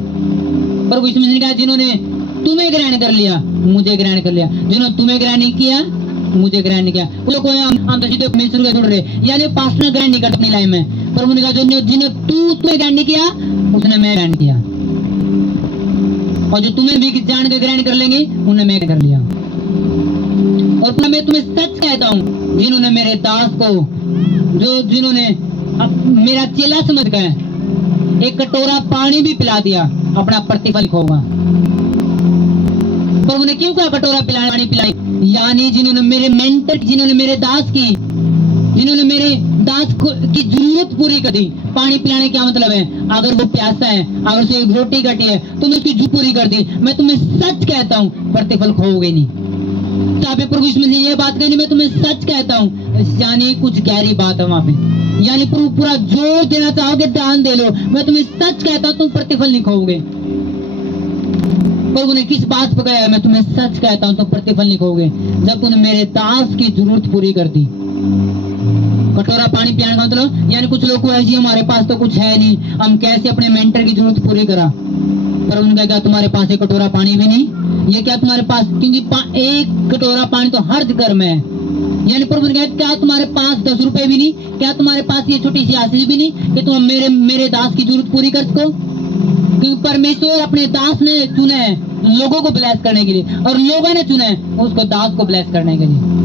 प्रभु यीशु मसीह ने कहा, जिन्होंने तुम्हें ग्रहण कर लिया मुझे ग्रहण कर लिया, जिन्होंने तुम्हें ग्रहण नहीं किया मुझे ग्रहण नहीं किया। लोग हम तो सीधे परमेश्वर के जुड़ रहे, यानी पास्टर ने ग्रहण नहीं करता अपनी लाइफ में। प्रभु ने कहा, जिन्हें तुम्हें ग्रहण नहीं किया उसने मैं ग्रहण किया, और जो तुम्हें भी जान के ग्रहण कर लेंगे उन्हें मैं कर लिया। और मैं तुम्हें सच कहता हूँ, जिन्होंने मेरे दास को, जिन्होंने मेरा चेला समझ गए, एक कटोरा पानी भी पिला दिया, अपना प्रतिफल होगा। प्रभु ने क्यों कहा कटोरा पिलाने, पानी पिलाई? यानी जिन्होंने मेरे मेंटर, जिन्होंने मेरे दास की, जिन्होंने मेरे दास की जरूरत पूरी कर दी। पानी पिलाने क्या मतलब है? अगर वो प्यासा है, अगर उसे एक रोटी कटी है, तुमने उसकी जरूरत पूरी कर दी, मैं तुम्हें सच कहता हूँ प्रतिफल खोओगे नहीं। तो प्रभु यीशु मसीह ये बात कहनी, मैं तुम्हें सच कहता हूँ, यानी कुछ गहरी बात है वहां पे। यानी प्रभु पूरा जोर देना चाहोगे, ध्यान दे लो, मैं तुम्हें सच कहता हूँ तुम प्रतिफल नहीं खोओगे। प्रभु ने किस बात पर कहा? मैं तुम्हें सच कहता हूँ तुम प्रतिफल नहीं खोओगे, जब तुमने मेरे दास की जरूरत पूरी कर दी। कटोरा पानी पिलाने का मतलब, यानी कुछ लोग को ऐसी, हमारे पास तो कुछ है नहीं, हम कैसे अपने मेंटर की जरूरत पूरी करा? पर उनका क्या तुम्हारे पास एक कटोरा पानी भी नहीं? ये क्या तुम्हारे पास, क्योंकि एक कटोरा पानी तो हर घर में है। यानी प्रभु ने कहा, क्या तुम्हारे पास 10 रुपए भी नहीं? क्या तुम्हारे पास ये छोटी सी आशीष भी नहीं कि तुम मेरे दास की जरूरत पूरी कर सको? क्योंकि परमेश्वर अपने दास ने चुने हैं लोगों को ब्लेस करने के लिए, और लोगों ने चुने उसको दास को ब्लेस करने के लिए।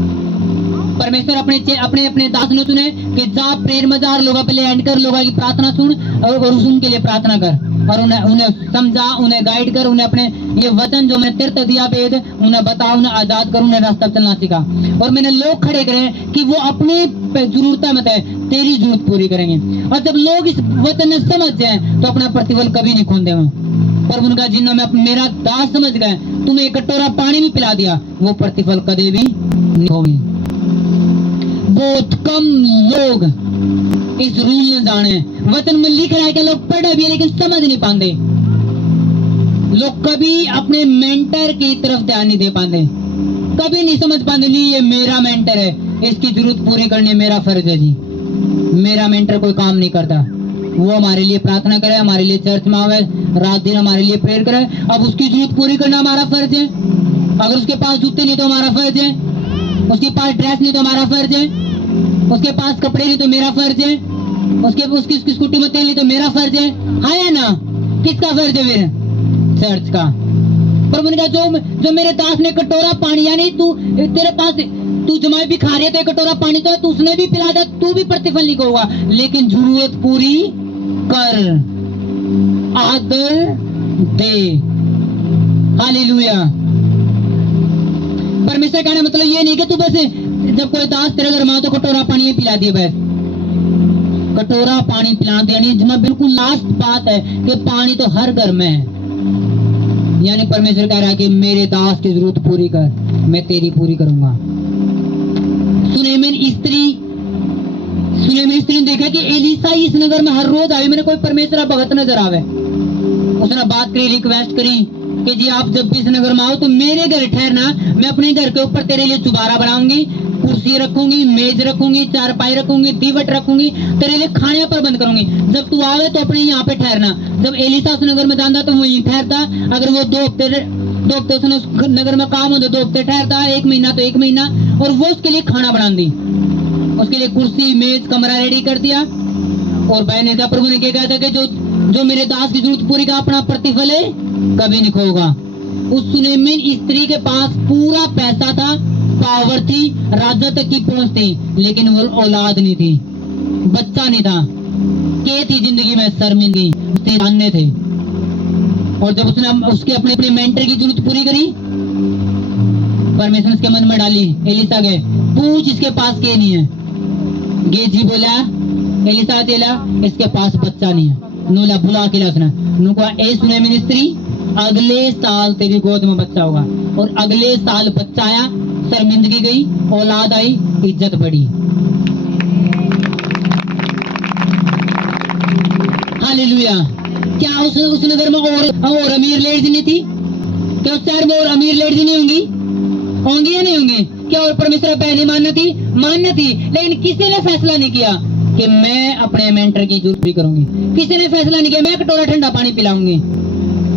परमेश्वर अपने दास ने चुने कि जा प्रेयर में जा, लोगों पे एंड कर, लोगों की प्रार्थना सुन और उनके लिए प्रार्थना कर, और उन्हें समझा, उन्हें गाइड कर, उन्हें अपने ये वचन जो मैं तेरे दिया वेद उन्हें बता, उन्हें आजाद कर, उन्हें रास्ता चलना सिखा। और मैंने लोग खड़े करे कि वो अपनी जरूरत मत है, तेरी जरूरत पूरी करेंगे। और जब लोग इस वचन में समझ जाए तो अपना प्रतिफल कभी नहीं खोते हैं। पर उनका जिन्हों में मेरा दास समझ गए, तुम्हें एक कटोरा पानी भी पिला दिया, वो प्रतिफल कभी भी नहीं होंगे। बहुत कम लोग इस रूल न जाने। वचन में लिख रहा है कि लोग पढ़े भी है लेकिन समझ नहीं पाते। लोग कभी अपने मेंटर की तरफ ध्यान नहीं दे पाते, कभी नहीं समझ पाते, नहीं ये मेरा मेंटर है, इसकी जरूरत पूरी करनी मेरा फर्ज है जी। मेरा मेंटर कोई काम नहीं करता, वो हमारे लिए प्रार्थना करे, हमारे लिए चर्च में आवे, रात दिन हमारे लिए प्रेयर करे, अब उसकी जरूरत पूरी करना हमारा फर्ज है। अगर उसके पास जूते नहीं तो हमारा फर्ज है, उसके पास ड्रेस नहीं तो हमारा फर्ज है, उसके पास कपड़े नहीं तो मेरा फर्ज है, उसकी स्कूटी में तेल नहीं तो मेरा फर्ज है ना? किसका फर्ज है फिर? चर्च का। प्रभु ने कहा, जो मेरे दास ने कटोरा पानी, यानी तेरे पास तू जमाई भी खा रही है तो एक कटोरा पानी तो है, तू उसने भी पिला दे, तू भी प्रतिफल नहीं होगा, लेकिन जरूरत पूरी कर, आदर दे। हालेलुया। परमेश्वर कहने मतलब ये नहीं कि तू बस जब कोई दास तेरे घर में तो कटोरा पानी पिला दिया, बस कटोरा पानी पिला दिया नहीं। जमा बिल्कुल लास्ट बात है कि पानी तो हर घर में है। यानी परमेश्वर कह रहा है कि मेरे दास की जरूरत पूरी कर, मैं तेरी पूरी करूंगा। सुलेमान स्त्री ने देखा कि एलीसा इस नगर में हर रोज आवे, मैंने कोई परमेश्वर भगत नजर आवे। उसने बात करी, रिक्वेस्ट करी कि जी आप जब भी इस नगर में आओ तो मेरे घर ठहरना, मैं अपने घर के ऊपर तेरे लिए चुबारा बनाऊंगी, कुर्सी रखूंगी, मेज रखूंगी, चारपाई रखूंगी, दीवट रखूंगी, तेरे लिए खाने पर बंद करूंगी। जब तू आवे तो अपने यहाँ पे ठहरना। जब एलिसा उस नगर में जाता तो वहीं ठहरता। अगर वो 2 हफ्ते उसने उस नगर में काम होता 2 हफ्ते ठहरता, 1 महीना तो 1 महीना। और वो उसके लिए खाना बना दी, उसके लिए कुर्सी, मेज, कमरा रेडी कर दिया। और बहन प्रभु ने क्या कहा था कि जो मेरे दास की जरूरत पूरी का अपना प्रतिफल है कभी नहीं खोगा। उस सुनेमिन स्त्री के पास पूरा पैसा था, पावर थी, राजा तक की पहुंच थी, लेकिन वो औलाद नहीं थी, बच्चा नहीं था। क्या थी जिंदगी में? शर्मिंदगी, उसके जानने थे। और जब उसने उसके अपने मेंटर की जरूरत पूरी करी, परमेश्वर उसके मन में डाली, एलिसा गए पूछ इसके पास के नहीं है। गेजी बोला, एलिसा चला, इसके पास बच्चा नहीं है। नूला बुला के उसने नुका ए सुनेमिन स्त्री, अगले साल तेरी गोद में बच्चा होगा। और अगले साल बच्चा आया, शर्मिंदगी गई, औलाद आई, इज्जत बढ़ी। हालेलुया। क्या उस नगर में और अमीर लेडीज नहीं थी? क्या उस शहर में और अमीर लेडीज नहीं होंगी? होंगी या नहीं होंगी? क्या और परमेश्वर पहले मान्य थी? मान्य थी, लेकिन किसी ने फैसला नहीं किया कि मैं अपने मेंटर की जरूरत भी करूंगी। किसी ने फैसला नहीं किया मैं कटोरा ठंडा पानी पिलाऊंगी।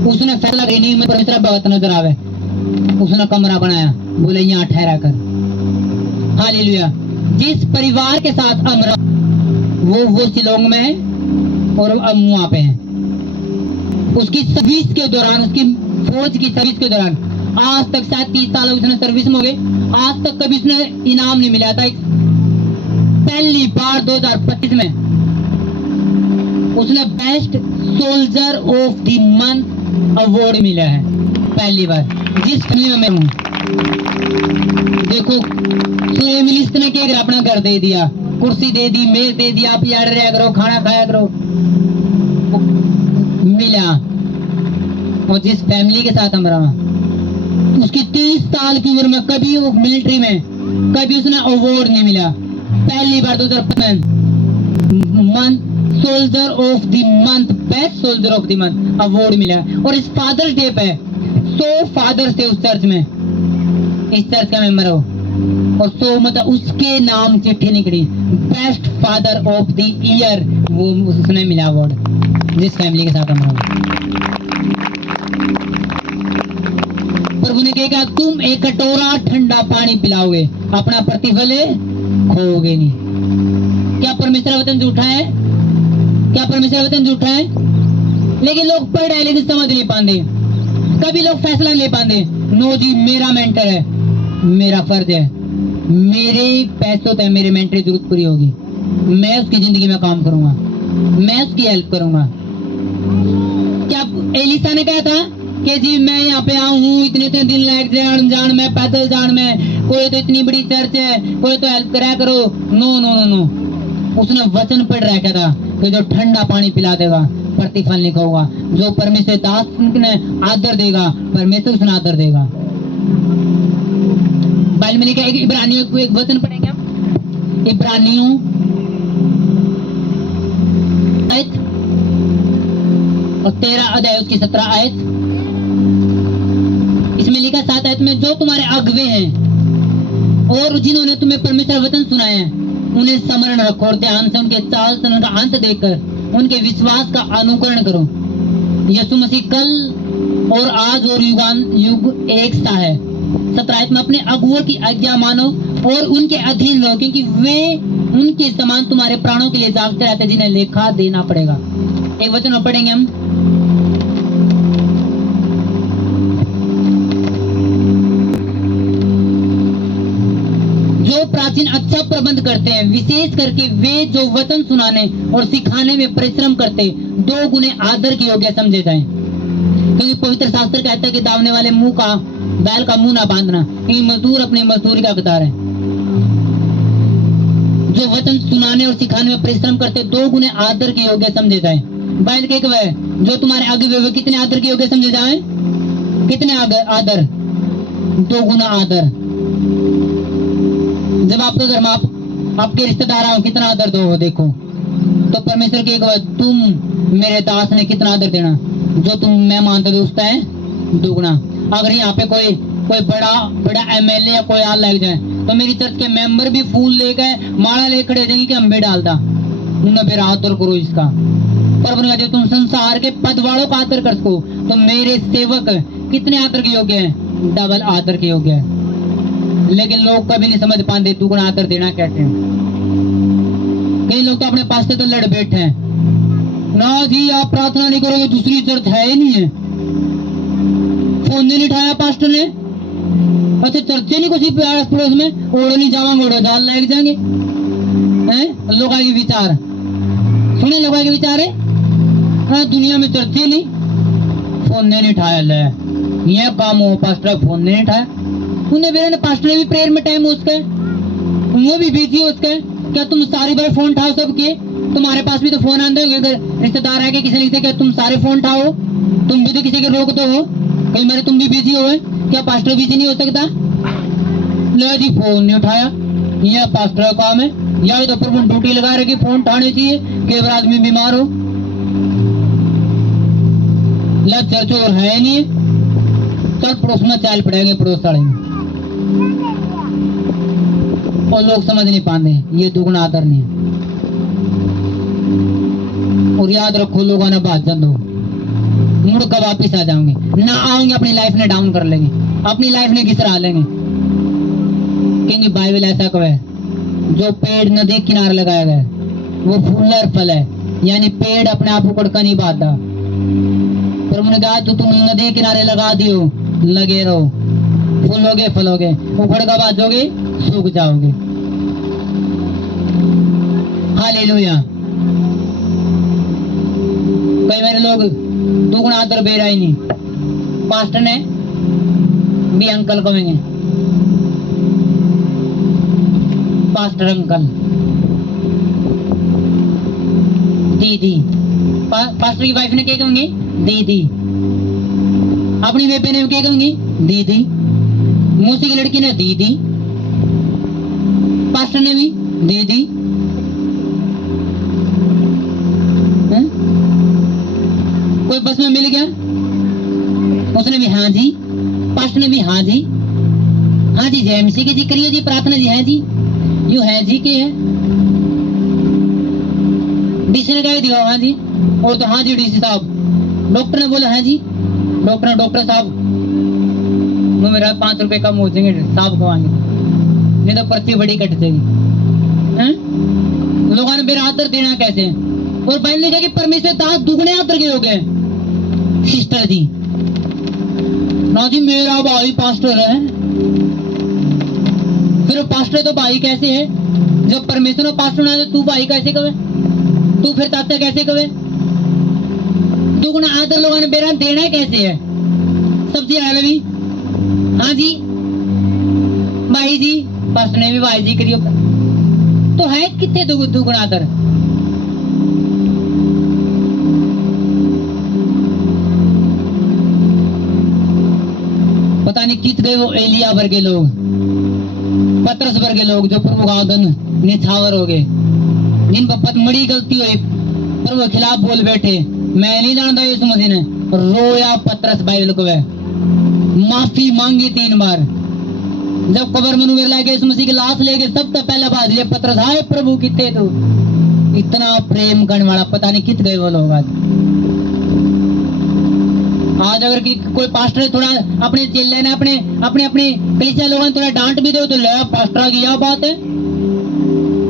उसने फैसला किया नहीं, मैं परमेश्वर भगत नजर आवे। उसने कमरा बनाया, बोले यहाँ ठहरा कर। हालेलुया। जिस परिवार के साथ अमरा वो शिलोंग में है और अब वहां पे है। उसकी सर्विस के दौरान, उसकी फौज की सर्विस के दौरान, आज तक शायद 30 साल उसने सर्विस में हो गए, आज तक कभी उसने इनाम नहीं मिला था। पहली बार 2025 में उसने best soldier of the month award मिला है, पहली बार जिस फिल्म में हूँ। देखो सुनेमिन ने क्या अपना घर दे दिया, कुर्सी दे दी, मेज दे दिया, आप यार रहा करो, खाना खाया करो, मिला। और जिस फैमिली के साथ हम रहा, उसकी 30 साल की उम्र में कभी वो मिलिट्री में कभी उसने अवार्ड नहीं मिला। पहली बार 2015 month soldier of the month, best soldier of the month award मिला। और इस फादर्स डे पे 100 फादर्स थे उस चर्च में, इस चर्च का मेंबर हो, और 100 मतलब उसके नाम चिट्ठी निकली, best father of the year, वो उसने मिला अवार्ड जिस फैमिली के साथ हम रहा। प्रभु ने कहा तुम एक कटोरा ठंडा पानी पिलाओगे, अपना प्रतिफल खोओगे नहीं। क्या परमेश्वर वचन झूठा है? क्या परमेश्वर वचन झूठा है? लेकिन लोग पढ़ रहे लेकिन समझ नहीं पाते। कभी लोग फैसला नहीं ले पाते। नो जी, मेरा मेंटर है, मेरा फर्ज है, मेरे पैसों तक मेरे मेंटर की जरूरत पूरी होगी, मैं उसकी जिंदगी में काम करूंगा, मैं उसकी हेल्प करूंगा। क्या एलिसा ने कहा था कि जी मैं यहाँ पे आऊँ हूँ, इतने दिन लग जाए जान में, पैदल जान में, कोई तो इतनी बड़ी चर्च है, कोई तो हेल्प करा करो। नो नो नो नो, उसने वचन पढ़ रखा था कि जो ठंडा पानी पिला देगा प्रतिफल नहीं होगा, जो परमेश्वर दास ने आदर देगा परमेश्वर उसने आदर देगा। बाइबल में लिखा है, इब्रानियों को एक वचन पढ़ेंगे हम, इब्रानियों और 13 अध्याय उसकी 17 आयत। इसमें लिखा 7 आयत में, जो तुम्हारे अगुवे हैं और जिन्होंने तुम्हें परमेश्वर वचन सुनाया है उन्हें स्मरण रखो और ध्यान से उनके चाल चलन का अंत देखकर उनके विश्वास का अनुकरण करो। यीशु मसीह कल और आज और युग एक सा है। 17 आयत में, अपने अगुओं की आज्ञा मानो और उनके अधीन रहो, क्योंकि वे उनके समान तुम्हारे प्राणों के लिए जागते रहते जिन्हें लेखा देना पड़ेगा। एक वचन और पढ़ेंगे हम, जो प्राचीन अच्छा प्रबंध करते हैं, विशेष करके वे जो वचन सुनाने और सिखाने में परिश्रम करते, 2 गुने आदर के योग्य समझे जाएं। क्योंकि पवित्र शास्त्र कहता है कि दावने वाले मुंह का, बैल का मुंह ना बांधना, क्योंकि मजदूर अपनी मजदूरी का हकदार है। जो वचन सुनाने और सिखाने में परिश्रम करते, 2 गुने आदर के योग्य समझे जाएं। बाइबल के कहे, जो तुम्हारे आगे वे कितने आदर के योग्य समझे जाएं? कितने आदर? 2 गुना आदर। जब आपके घर में आपके रिश्तेदार आओ, कितना आदर दो, देखो तो परमेश्वर की एक बात, तुम मेरे दास ने कितना आदर देना, जो तुम मैं मानता दोस्त है 2 गुना। अगर यहाँ पे कोई बड़ा एमएलए या कोई आल लग जाए तो मेरी चर्च के मेंबर भी फूल ले गए, माला ले खड़े देंगे कि हम भी डाल दा उन्हें फिर आदर करो इसका। पर उन्होंने कहा, जो तुम संसार के पद वालों का आदर कर सको तो मेरे सेवक कितने आदर के योग्य हैं? डबल आदर के योग्य है। लेकिन लोग कभी नहीं समझ पाते दुगुना आदर देना कैसे है। कई लोग तो अपने पास से तो लड़ बैठे हैं, ना जी आप प्रार्थना नहीं करोगे, दूसरी चर्च है ही नहीं है। फोन नहीं उठाया पास्टर ने, अच्छा चर्चे नहीं कुछ आस पड़ोस में, ओढ़ो नहीं जावांगे, ओढ़ो जाल लग जाएंगे हैं। लोगों के विचार सुने, लोगों के विचार है हाँ, दुनिया में चर्चे नहीं, फोन नहीं उठाया, ले ये काम हो पास्टर फोन नहीं उठाया। उन्हें मेरे पास्टर ने भी प्रेयर में टाइम उसका, वो भी बिजी हो उसका। क्या तुम सारी बार फोन उठाओ सबके? तुम्हारे पास भी तो फोन आते होंगे, अगर रिश्तेदार आके किसी ने क्या तुम सारे फोन उठाओ? तुम भी तो किसी के रोक तो हो, कई बार तुम भी बिजी हो, क्या पास्टर बिजी नहीं हो सकता? ले जी फोन नहीं उठाया, यह पास्टर का काम है, या तो प्रभु ड्यूटी लगा रहे कि फोन उठाने चाहिए, कई बार आदमी बीमार हो। ले चर्च और है नहीं है, चल पड़ोस में चाल पड़ेंगे, पड़ोस चढ़ेंगे। और लोग समझ नहीं पाते ये दुगुना आदर नहीं है। और याद रखो लोगों ने बात जान दो, मुड़ कर वापिस आ जाओगे ना, आओगे अपनी लाइफ ने डाउन कर लेंगे, अपनी लाइफ ने घिसरा लेंगे। क्योंकि बाइबल ऐसा कहे, जो पेड़ नदी किनारे लगाया गया वो फूल और फल है, यानी पेड़ अपने आप उकड़ कर नहीं बांधता। पर उन्होंने कहा तो तुम नदी किनारे लगा दियो, लगे रहो, फूलोगे फलोगे, उखड़ कर बाजोगे सूख जाओगे। हालेलुया। कई बार लोग दुगुना आदर बेरा ही नहीं, पास्टर ने भी अंकल कहेंगे, पास्टर अंकल, दीदी, पास्टर की वाइफ ने क्या कहूंगी? दीदी। अपनी बेबे ने क्या कहूंगी? दीदी। मौसी की लड़की ने दीदी, पास्टर ने भी दीदी। कोई बस में मिल गया, उसने भी हाँ जी, पास्टर ने भी हाँ जी, हाँ जी जय मसीह की जी करिए जी, प्रार्थना जी है जी, यू है जी के है। डीसी ने कह दिया हाँ जी, और तो हाँ जी डीसी साहब। डॉक्टर ने बोला हाँ जी, डॉक्टर साहब वो मेरा 5 रुपए कम हो जाएंगे साहब को आएंगे, नहीं तो पर्ची बड़ी कट जाएगी। लोगों ने मेरा आदर देना कैसे? और बाइबल ने कहा कि परमेश्वर दास दुगने आदर के हो गए। सिस्टर जी ना जी मेरा भाई पास्टर है, फिर पास्टर तो भाई कैसे है? जब परमेश्वर ने पास्टर ना, तो तू भाई कैसे कहे? तू फिर चाचा कैसे कहे? दुगना आदर लोगों ने बेरा देना कैसे है? सबसे आया भी हाँ जी भाई जी, पास्टर ने भी भाई जी करियो, तो है कितने दुगना आदर? पता नहीं कित गए वो एलिया वर्गे लोग, पतरस वर्गे लोग, जो प्रभु का आदन निछावर हो गए, जिन पर पतमड़ी गलती हुई प्रभु के खिलाफ बोल बैठे। मैं नहीं जानता यीशु मसीह ने रोया पतरस, बाइबल को माफी मांगी 3 बार। जब कब्र में नुवेर लाके यीशु मसीह की लाश लेके सब तो पहला बात ये पतरस, हाय प्रभु कितने तू, इतना प्रेम करने वाला। पता नहीं कित गए वो लोग आज अगर कोई पास्टर थोड़ा अपने चेले ने अपने कलीसिया लोगों ने थोड़ा डांट भी दो तो ले पास्टर की यह बात है।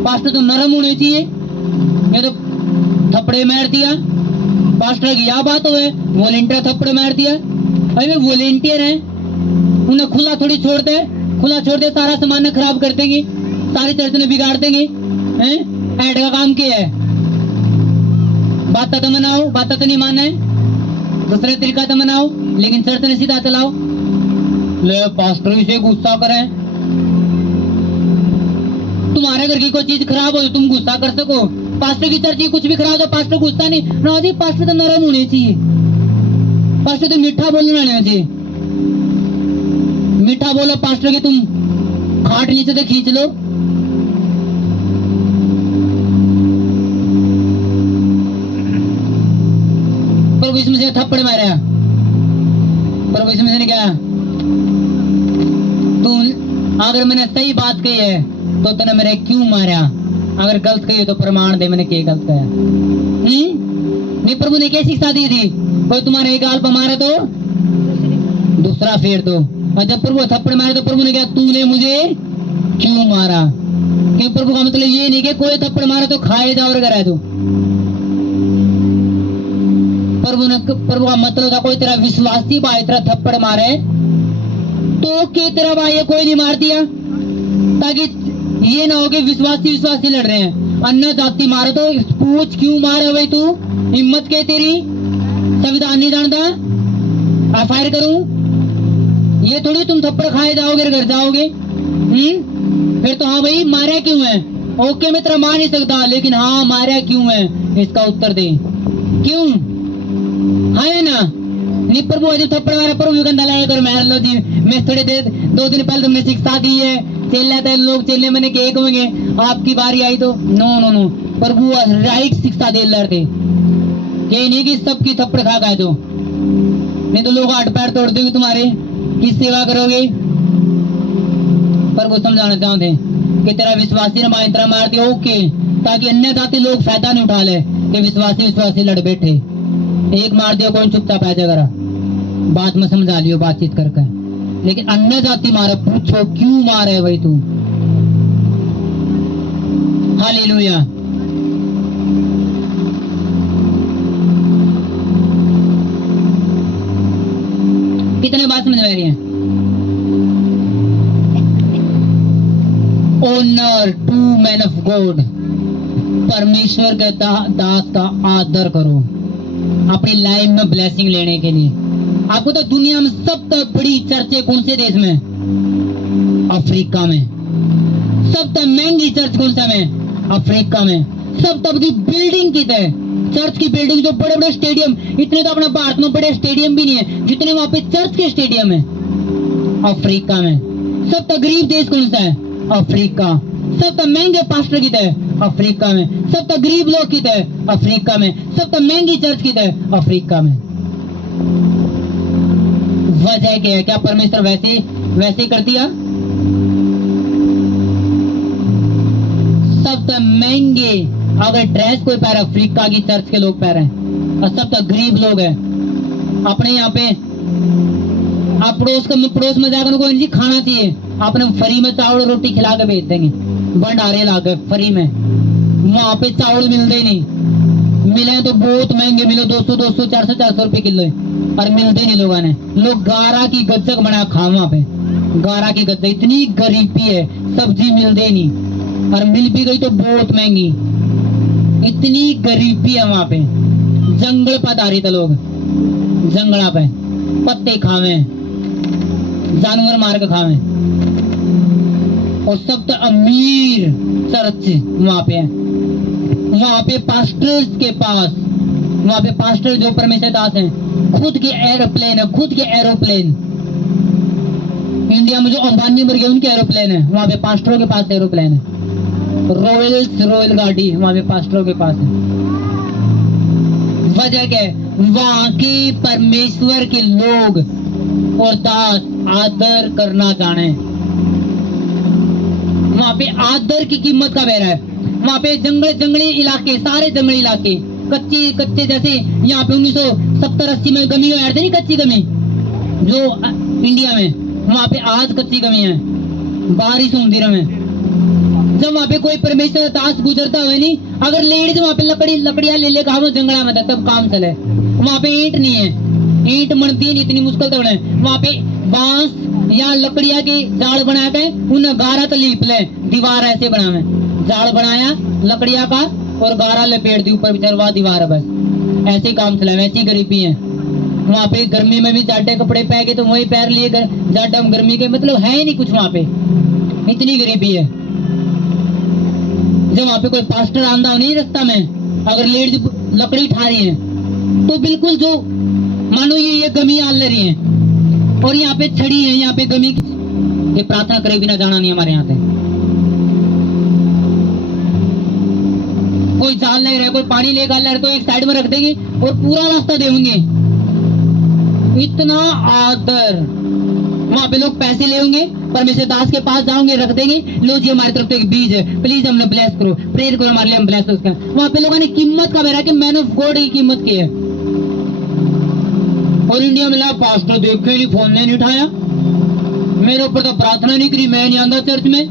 पास्टर तो नरम होने चाहिए, ये तो थप्पड़े मार दिया। पास्टर की यह बात हो, वॉलेंटियर थप्पड़े मार दिया। अरे वॉलेंटियर है, उन्हें खुला थोड़ी छोड़ते, खुला छोड़ते सारा सामान खराब कर देंगे, सारी चर्च ने बिगाड़ देंगे। ऐड का काम क्या है? बात तो मनाओ, बात तो नहीं माना है, दूसरे तरीका तो मनाओ, लेकिन चर्च ने सीधा चलाओ। ले पास्टर इसे गुस्सा करें, तुम्हारे घर की कोई चीज खराब हो तो तुम गुस्सा कर सको, पास्टर की चर्च की कुछ भी खराब हो पास्टर गुस्सा नहीं ना जी। पास्टर तो नरम होने चाहिए, पास्टर तो मीठा बोलने वाले चाहिए। मीठा बोलो पास्टर के, तुम खाट नीचे से खींच लो। प्रभु यीशु मसीह ने थप्पड़ मारा, प्रभु यीशु मसीह ने कहा तू अगर मैंने सही बात कही है तो तूने मेरे क्यों मारा, अगर गलत कही है तो प्रमाण दे मैंने क्या गलत कहा। नहीं, प्रभु ने क्या शिक्षा दी थी, कोई तुम्हारे एक गाल पर मारे तो दूसरा फेर दो। और जब प्रभु थप्पड़ मारे तो प्रभु ने कहा तूने मुझे क्यों मारा। क्योंकि प्रभु का मतलब ये नहीं कि कोई थप्पड़ मारे तो खाए जा और करा दो। प्रभु का मतलब था कोई तेरा विश्वासी भाई तेरा थप्पड़ मारे तो के तेरा भाई है कोई नहीं मार दिया, ताकि ये ना हो कि विश्वासी लड़ रहे हैं। अन्य जाति मारे तो पूछ क्यों मारे भाई, तू हिम्मत के तेरी, संविधान नहीं जानता, एफआईआर करूं? ये थोड़ी तुम थप्पड़ खाए जाओगे घर जाओगे। फिर तो हाँ भाई मारा क्यों है, ओके मैं तेरा मार नहीं सकता, लेकिन हाँ मारा क्यों है इसका उत्तर दे। क्यों है ना? नहीं प्रभु अजय थप्पड़ मारा, प्रभु गंदा लगा कर मार लो जी। मैं थोड़े देर 2 दिन पहले तुमने शिक्षा दी है, चेले थे लोग, चेले मैंने के कहेंगे आपकी बारी आई तो नो नो नो, प्रभु राइट शिक्षा दे रहे थे कि नहीं कि सबकी थप्पड़ खा गए तो, नहीं तो लोग हाथ पैर तोड़ देंगे तुम्हारे, किस सेवा करोगे। प्रभु समझाना चाहते कि तेरा विश्वासी ने तेरा मार दिया ओके, ताकि अन्य जाति लोग फायदा नहीं उठा ले कि विश्वासी लड़ बैठे। एक मार दिया कोई चुपचाप आ जाएगा, बात में समझा लियो बातचीत करके, लेकिन अन्य जाति मारे पूछो क्यों मारे भाई तू। हालेलुया। कितने बात समझ में आ रही है? Honour to man of God, परमेश्वर के दास का आदर करो अपनी लाइफ में ब्लेसिंग लेने के लिए। आपको तो दुनिया में सबसे बड़ी चर्च है कौन से देश में? अफ्रीका में। सबसे महंगी चर्च कौन सा में? अफ्रीका में। सबसे बड़ी बिल्डिंग की है चर्च की बिल्डिंग, जो बड़े बड़े स्टेडियम, इतने तो अपना भारत में बड़े स्टेडियम भी नहीं है जितने वहां पे चर्च के स्टेडियम है अफ्रीका में। सबसे गरीब देश कौन सा है? अफ्रीका। सबसे महंगे पास्टर की है अफ्रीका में। सबसे गरीब लोग की है अफ्रीका में। सबसे महंगी चर्च की है अफ्रीका में। वजह क्या है? क्या परमेश्वर वैसे कर दिया? सबसे महंगे अगर ड्रेस कोई पहन अफ्रीका की चर्च के लोग पहन रहे हैं, और सबसे गरीब लोग हैं अपने यहाँ पे। आप पड़ोस में जाकर कोई नहीं खाना चाहिए, आपने फ्री में चावल रोटी खिला के भेज देंगे, भंडारे ला के फ्री में। वहां पे चावल मिलते ही नहीं, मिले तो बहुत महंगे मिले, 200 400 रुपए किलो, और मिलते नहीं लोगों ने। लोग गारा की गज्जक बना खा वहां पे, गारा की गज्जक। इतनी गरीबी है, सब्जी मिलते नहीं, और मिल भी गई तो बहुत महंगी। इतनी गरीबी है वहां पे। जंगल पर आधारित लोग, जंगला पे पत्ते खावे, जानवर मार के खावे, और सब तो अमीर चर्च वहां पे है। वहां पे पास्टर्स के पास, वहां पे पास्टर जो परमेश्वर दास हैं, खुद के एरोप्लेन है, खुद के एरोप्लेन। इंडिया में जो अंबानी मर गए उनके एरोप्लेन है, वहां पे पास्टरों के पास एरोप्लेन है। रॉयल गाड़ी वहां पे पास्टरों के पास है। वजह क्या है? वहां के परमेश्वर के लोग और दास आदर करना जाने। वहां पे आदर की कीमत का बहरा है। वहां पे जंगली इलाके, सारे जंगली इलाके कच्चे जैसे यहाँ पे 1970-80 में गमी आ रही थी, कच्ची गमी जो इंडिया में, वहां पे आज कच्ची गमी है, बारिश मंदिरों में। जब वहां पे कोई परमेश्वर दास गुजरता हुआ नहीं, अगर लेडीज वहां पे लकड़ियां ले काम जंगला में था तब काम चले। वहां पे ईंट नहीं है, ईंट बनती है, इतनी मुश्किल से बने। वहां पे बांस या लकड़िया के जाल बना के उन्हें गारा तो लीप ले, दीवार ऐसे बनावे, जाल बनाया लकड़िया का और गारा लपेट दी ऊपर, बिचरवा दीवार है, बस ऐसे काम चला। वैसी गरीबी है वहां पे। गर्मी में भी जाडे कपड़े पहन के तो वही पैर लिए जाडा गर्मी के, मतलब है ही नहीं कुछ वहां पे, इतनी गरीबी है। जब वहां पे कोई पास्टर आंदा हो नहीं रास्ता में, अगर लेडीज लकड़ी ठा रही है तो बिल्कुल जो मानो ये गमी आल ले रही है, और यहाँ पे छड़ी है, यहाँ पे गमी, ये प्रार्थना करे बिना जाना नहीं हमारे यहाँ से। कोई जाल ले रहा है, कोई पानी लेकर ले रहा है तो एक साइड में रख देंगे और पूरा रास्ता देंगे। इतना आदर। वहां पे लोग पैसे ले होंगे, परमेश्वर दास के पास जाओगे, रख देंगे, लो जी हमारी तरफ तो एक बीज है, प्लीज हमने ब्लेस करो, प्रेयर करो हमारे लिए, हम ब्लेस उसका। वहां पे लोगों ने कीमत का बेरा कि मैन ऑफ गॉड की कीमत की है। और इंडिया में ला पास्टर देखे नहीं, फोन नहीं उठाया, मेरे ऊपर तो प्रार्थना नहीं करी, मैं नहीं आंदा चर्च में,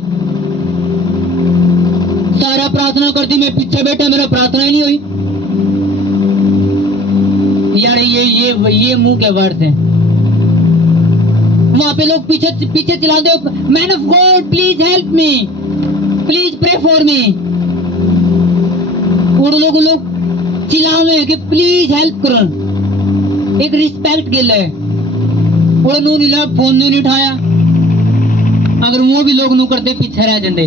सारा प्रार्थना करती, मैं पीछे बैठा, मेरा प्रार्थना ही नहीं हुई। यार ये मुंह के वर्ड हैं। वहां पे लोग पीछे पीछे चिल्लाते, man of God please help me, please pray for me. और लोग चिल्लावे कि प्लीज हेल्प करो, एक रिस्पेक्ट के लिए। और नू नीला फोन नहीं उठाया, अगर वो भी लोग नू करते पीछे रह जाते,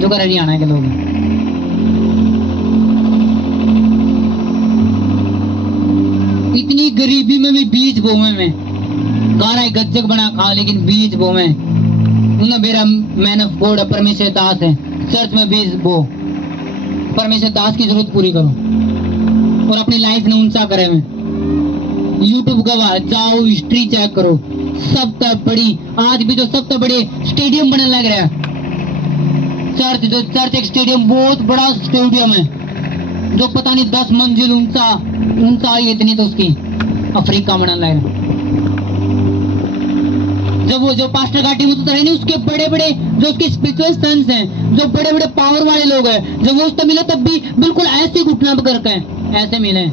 जो कर हरियाणा के लोग। इतनी गरीबी में भी बीज बोवे में, गाना गज्जक बना खा, लेकिन बीज बोवे। मेरा मैन ऑफ गॉड परमेश्वर दास है, चर्च में बीज बो, परमेश्वर दास की जरूरत पूरी करो और अपनी लाइफ ने ऊंचा करे में। यूट्यूब गवाह जाओ, हिस्ट्री चेक करो, सब तक बड़ी, आज भी जो सब तक बड़े स्टेडियम बनने लग रहा है। चर्च एक स्टेडियम, बहुत बड़ा स्टेडियम है, जो पता नहीं 10 मंजिल ऊंचा आई, इतनी तो उसकी अफ्रीका बनने लग रहा। जब वो जो पास्टर घाटी में उतर नहीं, उसके बड़े बड़े जो उसके स्पिरिचुअल सन्स हैं, जो बड़े बड़े पावर वाले लोग हैं, जब वो उससे मिले तब भी बिल्कुल ऐसे घुटना करके ऐसे मिले।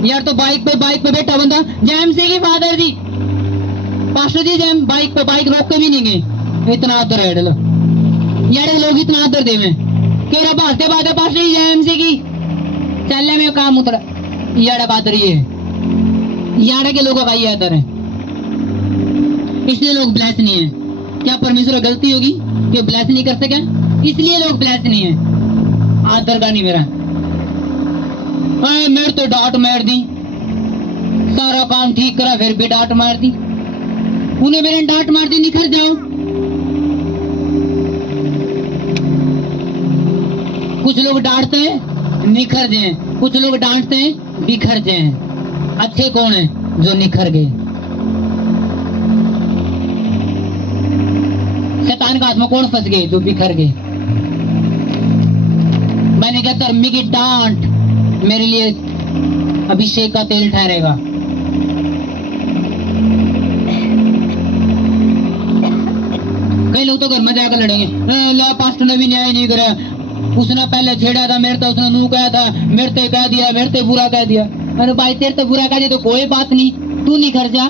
यार तो बाइक पे बैठा बंदा, जैम से की फादर जी, पास्टर जी जैम, बाइक रोक के भी नहीं गए, इतना आदर है यार, लोग इतना आदर देवे कि रहा भाजते बात है, पास्टर जी जैम से की चल में काम उतर, यार आदर ये यार के लोगों का ये आदर है, इसलिए लोग ब्लेस नहीं है। क्या परमेश्वर गलती होगी कि ब्लेस नहीं कर सके? इसलिए लोग ब्लेस नहीं है, आदर का नहीं मेरा। मेरे तो डांट मार दी, सारा काम ठीक करा, फिर भी डांट मार दी, उन्हें मेरे डांट मार दी, निखर जाओ। कुछ लोग डांटते हैं निखर जाए, कुछ लोग डांटते हैं बिखर जाए। अच्छे कौन है? जो निखर गए। शैतान का हाथ में कौन फंस गए? जो बिखर गए। मैंने कहा धर्मी की डांट मेरे लिए अभिषेक का तेल ठहरेगा। कई लोग तो घर में जाकर लड़ेंगे, ला पास्टर ने भी न्याय नहीं करा, उसने पहले छेड़ा था मेरे तो, उसने नू कहा था, मेरे ते कह दिया, मेरे ते बुरा कह दिया। अरे भाई तेरे तो बुरा कह दिया तो कोई बात नहीं, तू नहीं घर जा।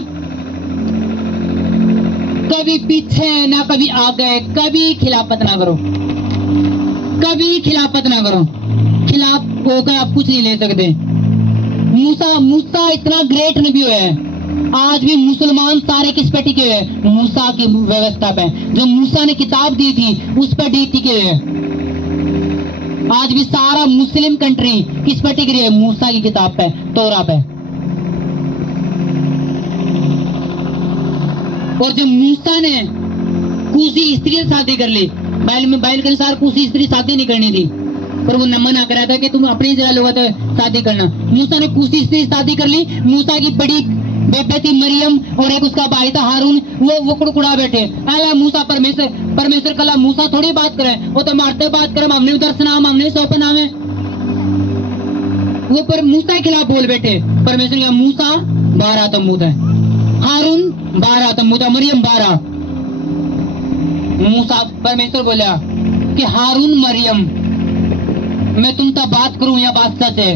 कभी पीछे ना कभी आगे, कभी खिलाफत ना करो, कभी खिलाफत ना करो। खिलाफ होकर आप कुछ नहीं ले सकते। मूसा इतना ग्रेट नबी है, आज भी मुसलमान सारे किस पे टिके हुए? मूसा की व्यवस्था पे। जो मूसा ने किताब दी थी उस पर टिके हुए। आज भी सारा मुस्लिम कंट्री किस पर टिक रही है? मूसा की किताब पे, तोरा पे। और जब मूसा ने कूसी स्त्री से शादी कर ली, बाइबल के अनुसार कूसी स्त्री शादी नहीं करनी थी, पर वो मना करा था कि तुम अपनी जगह लोगों से शादी करना। मूसा ने कूसी स्त्री शादी कर ली। मूसा की बड़ी बेटे थी मरियम और एक उसका भाई था हारून, वो कुड़कुड़ा बैठे। अल्लाह मूसा परमेश्वर कला मूसा थोड़ी बात करे, वो तो मारते बात करे, हमने उधर सुनाम, हमने सौंपा नाम है। वो पर मूसा के खिलाफ बोल बैठे। परमेश्वर का मूसा 12 तम्बूत है, हारून 12 तम्बूत है, मरियम 12। मूसा परमेश्वर बोला कि हारून मरियम मैं तुमसे बात करूं या बात सच है,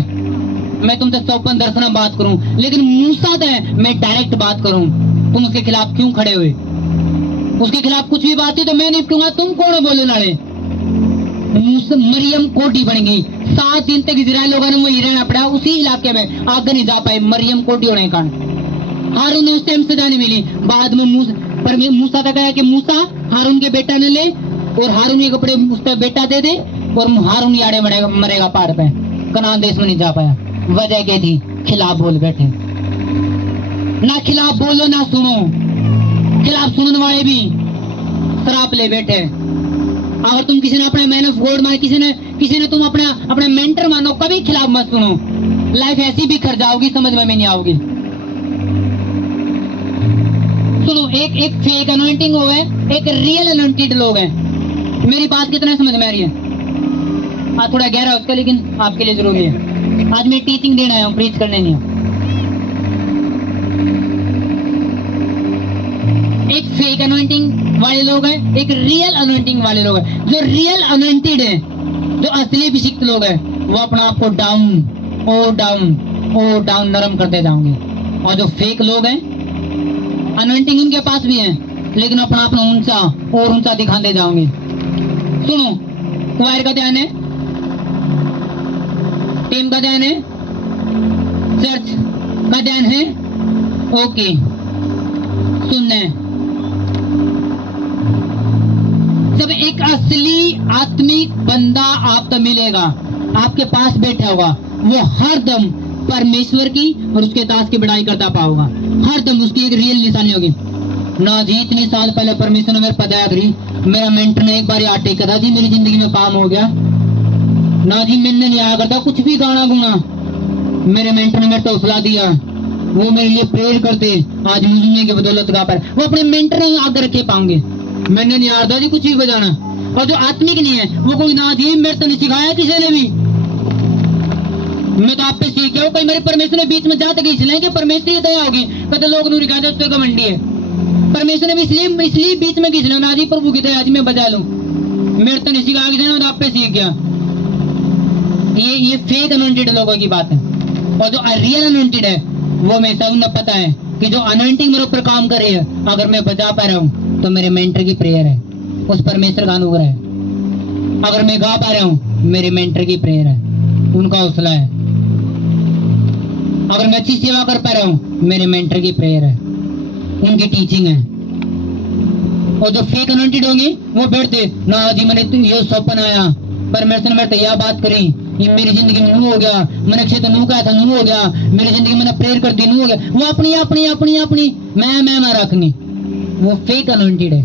मैं तुमसे सौपन दर्शन बात करूं, लेकिन मूसा से मैं डायरेक्ट बात करूं। तुम उसके खिलाफ क्यों खड़े हुए? उसके खिलाफ कुछ भी बात थी तो मैं नहीं कहूंगा, तुम कौन बोले नाले? मरियम कोटी बन गई। 7 दिन तक इजराइल लोगों ने वही रहना पड़ा, उसी इलाके में आगे नहीं जा पाए, मरियम कोटी होने के कारण। हारून ने उस टाइम सजा नहीं मिली। बाद में मूसा का कहा कि मूसा हारून के बेटा ने ले और हारून के कपड़े उस पर बेटा दे दे और हारून याड़े मरेगा पहाड़ पे। कनान देश में नहीं जा पाया। वजह क्या थी? खिलाफ बोल बैठे। ना खिलाफ बोलो ना सुनो, खिलाफ सुनने वाले भी शराब ले बैठे। अगर तुम किसी ने अपने मैन ऑफ गॉड माने, किसी ने तुम अपने मेंटर मानो, कभी खिलाफ मत सुनो। लाइफ ऐसी भी खर जाओगी, समझ में नहीं आओगी। सुनो, एक फेक अनॉइंटिंग हो है, एक रियल अनॉइंटेड लोग हैं। मेरी बात कितना समझ में आ रही है? आज थोड़ा गहरा है उसका, लेकिन आपके लिए जरूरी है। आज मैं टीचिंग देने आया हूँ, प्रीच करने नहीं हूँ। एक फेक अनॉइंटिंग वाले लोग हैं, एक रियल अनॉइंटिंग वाले लोग हैं। जो रियल अनॉइंटेड है, जो असली अभिषिक्त लोग हैं, वो अपना आपको डाउन नरम करते जाओगे। और जो फेक लोग हैं, अनॉइंटिंग उनके पास भी है, लेकिन अपना अपना ऊंचा और ऊंचा दिखाते जाओगे। सुनो, क्वायर का ध्यान है, टीम का ध्यान है, चर्च का ध्यान है। ओके, सुनना है। जब एक असली आत्मिक बंदा आपको मिलेगा, आपके पास बैठा होगा, वो हरदम परमेश्वर की और उसके दास की बड़ाई करता पाओगा। हरदम उसकी एक रियल निशानी होगी। ना जी, इतने साल पहले परमेश्वर ने मेरे पदाया करी, मेरा मेंटर ने एक बार याद टेका था जी, मेरी जिंदगी में काम हो गया। ना जी, मैंने नहीं आया करता कुछ भी गाना गुना, मेरे मेंटर ने मेरे को हौसला दिया, वो मेरे लिए प्रेयर करते, आज मुझे की बदौलत गा पर वो अपने मेंटर ने आगे रखे पाएंगे। मैंने नहीं आता जी कुछ भी बजाना। और जो आत्मिक नहीं है, वो कोई ना जी मेरे तो नहीं सिखाया किसी ने भी, मैं तो आप पे सीख गया हूँ। कई मेरे परमेश्वर ने बीच में जाते खींच लें कि परमेश्वर की दया होगी, कहते लोग नहीं कहते उससे घमंडी है। परमेश्वर ने भी इसलिए बीच में खींच लिया ना जी, प्रभु की दया आज मैं बजा लूं, मेरे तो नहीं सिखाया किसी ने, मैं तो आप पे सीख गया। ये फेक अनॉइंटेड लोगों की बात है। और जो रियल अनॉइंटेड है, वो मैं सब उन्हें पता है कि जो अनॉइंटिंग मेरे ऊपर काम कर रही है, अगर मैं बजा पा रहा हूँ तो मेरे मेंटर की प्रेयर है, उस परमेश्वर का अनुग्रह है। अगर मैं गा पा रहा हूँ, मेरे मेंटर की प्रेयर है, उनका हौसला है। अगर मैं अच्छी सेवा कर पा रहा हूँ, मेरे मेंटर की प्रेयर है, उनकी टीचिंग है। और जो फेक अनॉइंटेड होंगे, वो बैठते ना जी मैंने ये सपन आया, परमेश्वर ने मेरे यह बात करी, ये मेरी जिंदगी में नू हो गया, मैंने क्षेत्र नू कहा था नू हो गया, मेरी जिंदगी मैंने प्रेयर कर दी नू हो गया। वो अपनी अपनी अपनी अपनी मैं रखनी, वो फेक अनॉइंटेड है।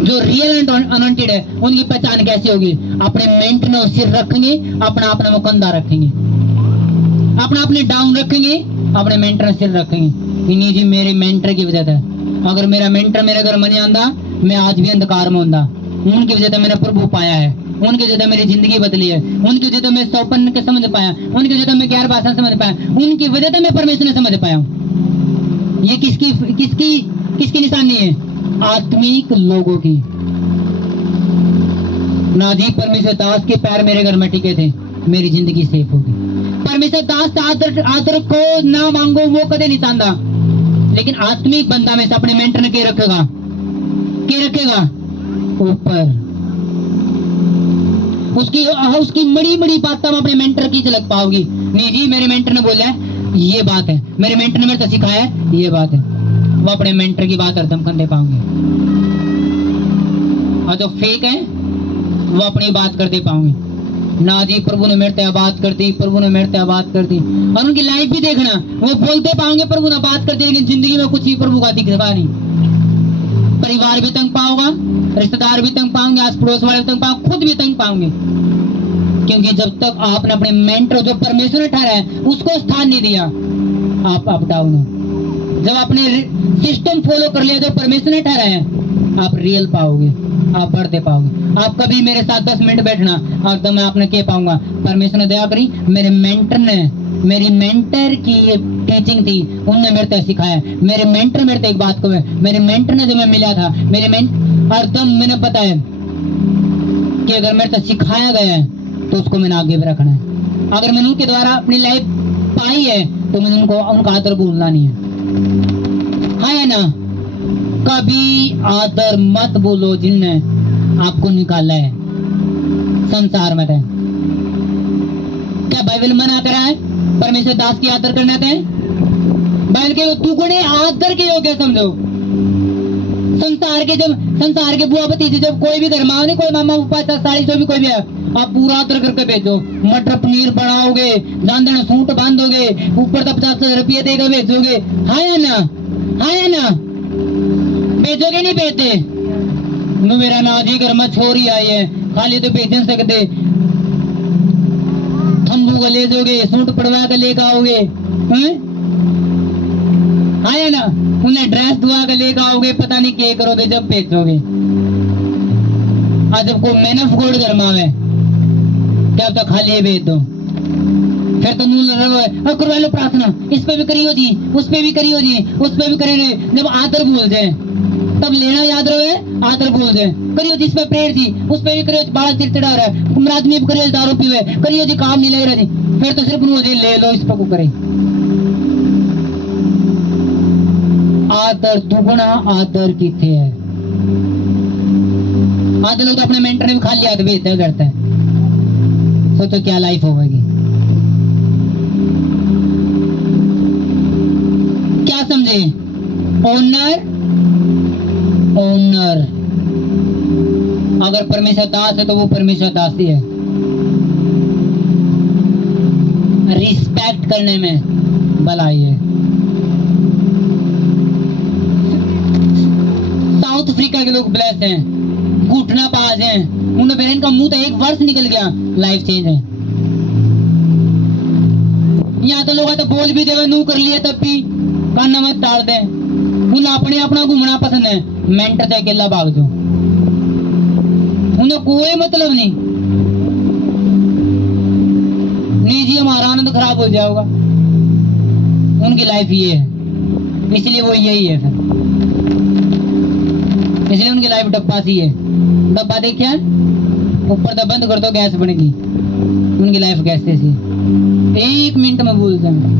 जो रियल अनॉइंटेड है, उनकी पहचान कैसे होगी? अपने मेंटर ने सिर रखेंगे, अपना अपना वो कंधा रखेंगे, अपना अपने डाउन रखेंगे, अपने मेंटर ने सिर रखेंगे। नहीं जी, मेरे मेंटर की वजह से, अगर मेरा मेंटर मेरे घर में नहीं आंदा, मैं आज भी अंधकार में होंदा। उनकी वजह से मैंने प्रभु पाया है, उनकी वजह से मेरी जिंदगी बदली है, उनकी वजह से मैं सौपन के समझ पाया, उनकी वजह से मैं 11 भाषा समझ पाया, उनकी वजह से मैं परमेश्वर ने समझ पाया हूँ। ये किसकी निशानी है? आत्मिक लोगों की। ना जी, परमेश्वर दास के पैर मेरे घर में टिके थे, मेरी जिंदगी सेफ होगी। परमेश्वर दास आदर को ना मांगो, वो कदे नहीं चाहता, लेकिन आत्मिक बंदा में से अपने मेंटर ने के रखेगा ऊपर। उसकी बड़ी बड़ी बात हम अपने मेंटर की झलक पाओगी। नहीं जी, मेरे मेंटर ने बोला है ये बात है, मेरे मेंटर ने मेरे को सिखाया है ये बात है, वो अपने मेंटर की बात हरदम कंधे पाओगे। और जो फेक है, वो अपनी बात करते पाओगे। ना जी, प्रभु ने मेरे से बात कर दी, प्रभु ने मेरे से बात कर दी। और उनकी लाइफ भी देखना, वो बोलते पाओगे प्रभु ने बात कर दी, लेकिन जिंदगी में कुछ ही प्रभु का दिखता नहीं। परिवार भी तंग पाओगा, रिश्तेदार भी तंग पाओगे, आस पड़ोस वाले तंग पाओगे, खुद भी तंग पाओगे। क्योंकि जब तक आपने अपने मेंटर जो परमेश्वर ने ठहराया है उसको स्थान नहीं दिया, आप अप डाउन हो। जब आपने सिस्टम फॉलो कर लिया जो परमेश्वर ने ठहराया है, आप रियल पाओगे, आप बढ़ते पाओगे। आप कभी मेरे साथ 10 मिनट बैठना और तो मैं आपने क्या पाऊंगा, परमेश्वर ने दया करी, मेरे मेंटर की टीचिंग थी, उनने मेरे को सिखाया। मेरे मेंटर मेरे को एक बात को, मेरे मेंटर ने जो मैं मिला था, मेरे हरदम मैंने पता है कि अगर मेरे को सिखाया गया है तो उसको मैंने आगे भी रखना है। अगर मैंने उनके द्वारा अपनी लाइफ पाई है तो मैंने उनका आदर भूलना नहीं है ना। कभी आदर मत बोलो जिनने आपको निकाला है संसार में। क्या बाइबल मना करा है परमेश्वर दास की आदर करना था? बाइबल के दुगुने आदर के योग्य समझो। संसार के बुआ भतीजे जब कोई भी घर में आओगे, कोई मामा पापा साड़ी जो भी कोई भी है, आप पूरा आदर करके भेजो। मटर पनीर बनाओगे, जान सूट बांधोगे, ऊपर तो 50 रुपये देकर भेजोगे। हाँ या ना? भेजोगे नहीं भेजते? मेरा नाजी घर में छोरी आई है, खाली तो भेज नहीं सकते। थम्बू का ले जोगे, सूट पड़वा कर लेकर आओगे। आया ना, उन्हें ड्रेस धुआ के लेकर आओगे, पता नहीं क्या करोगे जब बेचोगे। आज जब को मेहनत गोड़ गरमावे क्या तो खाली बेच दो, फिर तो नूल करवा लो प्रार्थना, इस पे भी करियो जी, उस पे भी करियो जी, उस पे भी करियो। जब आदर भूल जाए तब लेना याद रहे, आदर भूल जाए करियो जिस पे प्रेयर जी, उस पे भी करियो, बाड़ा चिड़चिड़ा हो रहा है, तुम आदमी भी करियो, दारू पीवे करियो जी, काम नहीं लग रहा जी, फिर तो सिर्फ जी ले लो इस पे को करे। आदर दुगुना आदर किथे है। आधे लोग तो अपने मेंटर ने भी खाली हाथ भेजते करते हैं, सोचो क्या लाइफ होगी। क्या समझे? ओनर ओनर, अगर परमेश्वर दास है तो वो परमेश्वर दास ही है। रिस्पेक्ट करने में भलाई है। साउथ अफ्रीका के लोग ब्लेस्ड हैं, घुटना पास हैं, उन्हें बहन का मुंह तो एक वर्ष निकल गया, लाइफ चेंज है। यहाँ तो लोग तो बोल भी देवे नू कर लिए तब भी काना मत डाल दे, उन्हें अपने अपना घूमना पसंद है, मेंटर से अकेला भाग जाओ, उन्हें कोई मतलब नहीं जी, हमारा आनंद खराब हो जाएगा। उनकी लाइफ ये है, इसलिए वो यही है, फिर इसलिए उनकी लाइफ डब्बा सी है। डब्बा देखिए ऊपर तो बंद कर दो गैस बनेगी, उनकी लाइफ गैस सी है, 1 मिनट में भूल जाएंगे।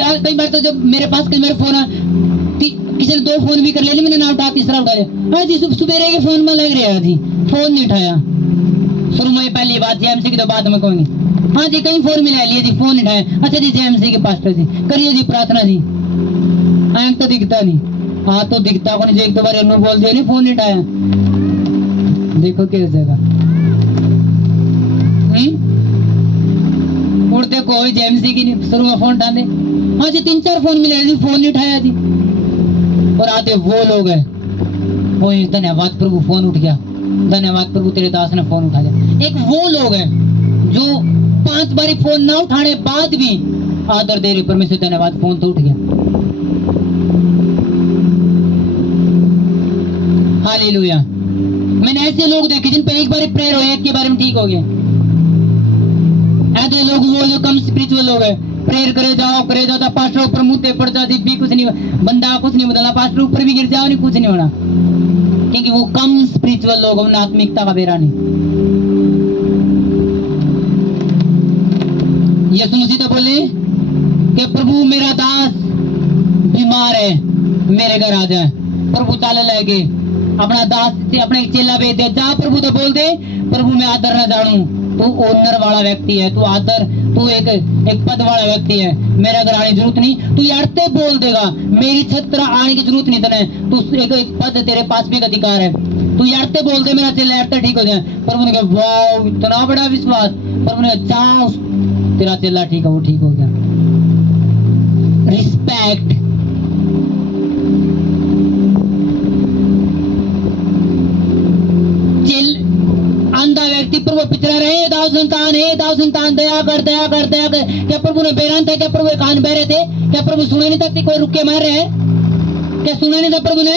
आज कई बार तो जब मेरे पास कई मेरे फोन किसी ने 2 फोन भी कर ले, मैंने ना उठा, तीसरा उठा लिया, हाँ जी सुबह के फोन में लग रहा जी, फोन नहीं उठाया। शुरू में पहली बात जेएमसी की, तो बाद में कोई नहीं, हाँ जी कहीं फोन मिला लिए जी, फोन नहीं उठाया, अच्छा जी जेएमसी के पास्टर जी करिए जी प्रार्थना जी, आंख तो दिखता नहीं, हाथ तो दिखता को नहीं, एक दो बार बोल दिया नहीं, फोन नहीं उठाया, देखो किस जगह उड़ते कोई जेएमसी की नहीं, शुरू में फोन उठा दे, हाँ जी 3-4 फोन मिले जी, फोन नहीं उठाया जी। और आते वो लोग हैं, वो धन्यवाद प्रभु फोन उठ गया, धन्यवाद प्रभु तेरे दास ने फोन उठा लिया। एक वो लोग हैं जो 5 बारी फोन ना उठाने बाद भी आदर दे रहे, परमेश्वर धन्यवाद फोन तो उठ गया। हालेलुया। मैंने ऐसे लोग देखे जिन पे एक बार प्रेयर हो, एक के बारे में ठीक हो गए। ऐसे लोग वो जो कम स्पिरिचुअल लोग हैं, प्रेयर करे जाओ, पास्टर ऊपर मुद्दे पड़ जाती भी कुछ नहीं, बंदा कुछ नहीं बदला, पास्टर ऊपर भी गिर जाओ नहीं, कुछ नहीं होना, क्योंकि वो कम स्पिरिचुअल लोग, उन्हें आत्मिकता का बेरा नहीं। यीशु मसीह तो बोले कि प्रभु मेरा दास बीमार है, मेरे घर आ जाए। प्रभु चाले लगे अपना दास से अपने चेला भेज दे, जा प्रभु तो बोल दे प्रभु मैं आदर न जानू, तू ओनर वाला व्यक्ति है, तू आदर, तू एक पद वाला व्यक्ति है, मेरे घर आने की जरूरत नहीं, तू यारते बोल देगा, मेरी छत्र आने की जरूरत नहीं तने, तू एक पद तेरे पास भी अधिकार है, तू यारते बोल दे मेरा चेला यारते ठीक हो जाए। प्रभु ने कहा वाह इतना बड़ा विश्वास, प्रभु ने कहा तेरा चेला ठीक है, वो ठीक हो गया। रिस्पेक्ट, अंधा व्यक्ति प्रभु पिछड़ा रहे, दाव संतान दया कर क्या प्रभु ने बेरान था, क्या प्रभु कान बह रहे थे, क्या प्रभु सुने नहीं था कोई रुक के मार रहे हैं, क्या सुने नहीं था प्रभु ने?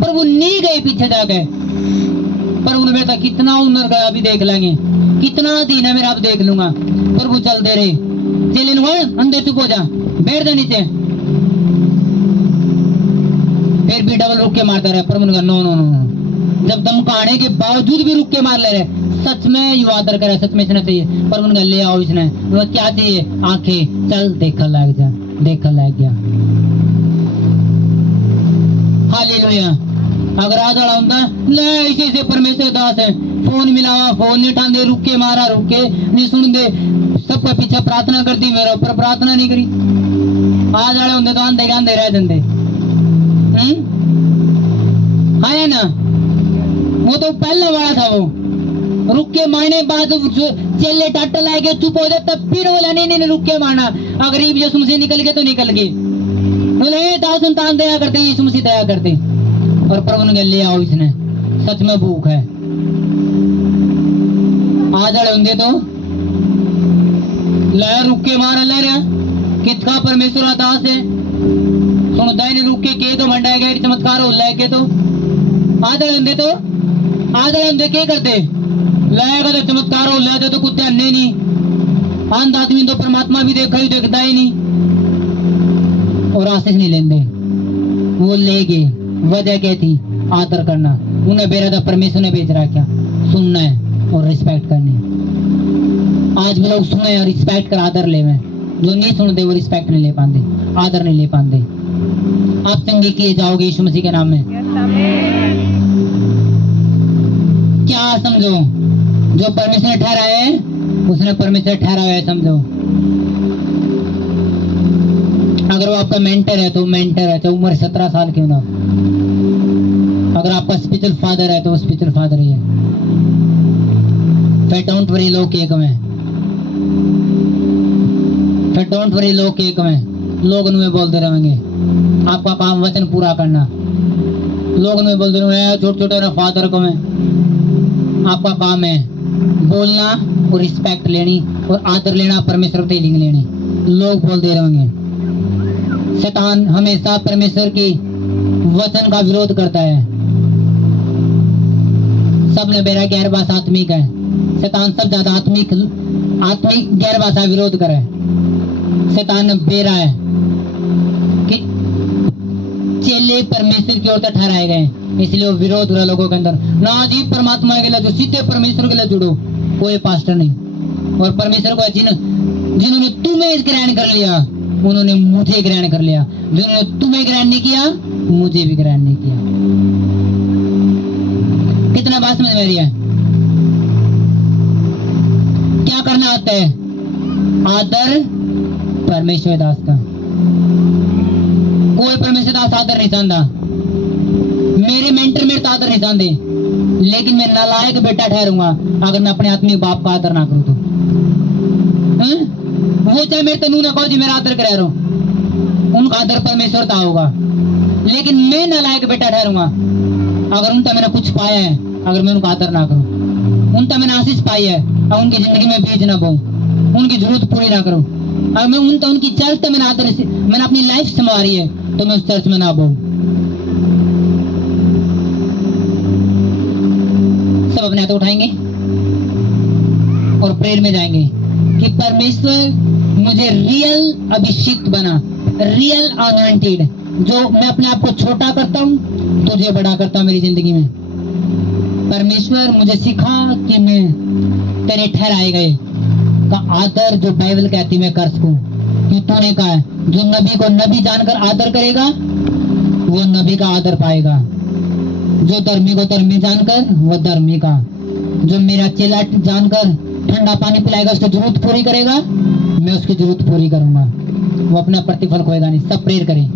प्रभु नहीं गए पीछे जाके, प्रभु ने बेटा कितना उन्नर गया अभी देख लेंगे, कितना दिन है मेरा अब देख लूंगा। प्रभु चल दे रहे चले अंधे चुप हो जा, बैठ जा नीचे, फिर भी डबल रुक के मारता रहे। प्रभु ने कहा नो नो नो, जब धमकाने के बावजूद भी रुक के मार ले रहे, सच में यू आदर करे, सच में इसने चाहिए। पर उनका ले आओ, इसने क्या चाहिए? आंखें, चल देखा लग जा, देखा लग गया। हालेलुया। अगर आदड़ा होता ले इसी से परमेश्वर दास है, फोन मिलावा, फोन नहीं उठाते, रुक के मारा, रुक के नहीं सुन दे, सबका पीछे प्रार्थना कर दी, मेरे ऊपर प्रार्थना नहीं करी, आदड़े होंगे तो आंधे आंधे रह जाते। है ना, वो तो पहला वाला था, वो रुक के मारने बाद चेले टाटा लाएंगे चुप हो जाए, तब फिर बोला नहीं नहीं रुक के मारना, अगर यीशु मसीह निकल गए तो निकल गए, बोले दाऊ संतान दया करते, यीशु मसीह दया करते। और प्रभु ने ले आओ, इसने सच में भूख है। आदर होंगे तो लहर रुक के मार ले रहा किसका परमेश्वर दास है सुनता ही नहीं रुक के तो मंडा गया चमत्कार हो के तो आदर होंगे क्या करते लाएगा तो चमत्कार हो लाते तो कुत्ते अन्य नहीं अंध आदमी तो परमात्मा भी देखा ही देखता ही नहीं और आशीष नहीं लेंदे वो ले गए वजह क्या थी आदर करना उन्हें बेरा था परमेश्वर ने भेज रहा क्या सुनना है और रिस्पेक्ट करनी है। आज भी लोग सुने और रिस्पेक्ट कर आदर ले में जो नहीं सुनते वो रिस्पेक्ट नहीं ले पाते आदर नहीं ले पाते। आप चंगे किए जाओगे यीशु मसीह के नाम में। क्या समझो जो परमेश्वर ने ठहराया है उसने परमेश्वर ठहराया है समझो। अगर वो आपका मेंटर है तो मेंटर है तो उम्र 17 साल क्यों ना। अगर आपका स्पिरिचुअल फादर है तो स्पिरिचुअल फादर ही है। फिर डोंट वरी लोग एक में फिर डोंट वरी लोग एक में लोग उन्हें बोलते रहेंगे आपका काम वचन पूरा करना। लोग उन्हें बोलते रहे छोटे छोटे फादर को मैं आपका काम है बोलना और रिस्पेक्ट लेनी और आदर लेना परमेश्वर की हीलिंग लेनी। लोग बोलते रहेंगे। शैतान हमेशा परमेश्वर की वचन का विरोध करता है। सबने बेरा गैर भाषा आत्मिक है। शैतान सब ज्यादा आत्मिक गैर भाषा विरोध करे। शैतान बेरा है कि चेले परमेश्वर की ओर से ठहराए गए इसलिए वो विरोध हो रहा लोगों के अंदर ना जी परमात्मा के लिए जो सीधे परमेश्वर के लिए जुड़ो कोई पास्टर नहीं। और परमेश्वर को जिन्होंने तुम्हें ग्रहण कर लिया उन्होंने मुझे ग्रहण कर लिया। जिन्होंने तुम्हें ग्रहण नहीं किया मुझे भी ग्रहण नहीं किया। कितना बात समझ में आ रही है। क्या करना आता है आदर परमेश्वर दास का। कोई परमेश्वर दास आदर नहीं चाहता। मेरे मेंटर मेरे आदर नहीं चाहते लेकिन मैं नालायक बेटा ठहरूंगा अगर मैं अपने आत्मिक बाप का आदर ना करूं तो। वो चाहे मेरे तनु ना कहो जी मेरा आदर करे रहो उनका आदर परमेश्वर का होगा लेकिन मैं नालायक बेटा ठहरूंगा अगर उनका मैंने कुछ पाया है अगर मैं उनका आदर ना करूं। उनका मैंने आशीष पाई है और उनकी जिंदगी में बीज ना बोऊं उनकी जरूरत पूरी ना करूं। अगर मैं उनकी चर्च मैंने आदर से मैंने अपनी लाइफ संवारी है तो मैं उस चर्च में ना बोऊं। सब अपने हाथ उठाएंगे और प्रेयर में जाएंगे कि परमेश्वर मुझे रियल अभिषिक्त बना रियल अनॉइंटेड जो मैं अपने आप को छोटा करता हूँ तुझे बड़ा करता हूँ मेरी जिंदगी में। परमेश्वर मुझे सिखा कि मैं तेरे ठहराए गए का आदर जो बाइबल कहती मैं कर सकूं। कि तूने कहा है जो नबी को नबी जानकर आदर करेगा वो नबी का आदर पाएगा। जो धर्मी को धर्मी जानकर वो धर्मी का। जो मेरा चेला जानकर ठंडा पानी पिलाएगा उसकी जरूरत पूरी करेगा मैं उसकी जरूरत पूरी करूंगा। वो अपना प्रतिफल खोएगा नहीं। सब प्रेयर करें।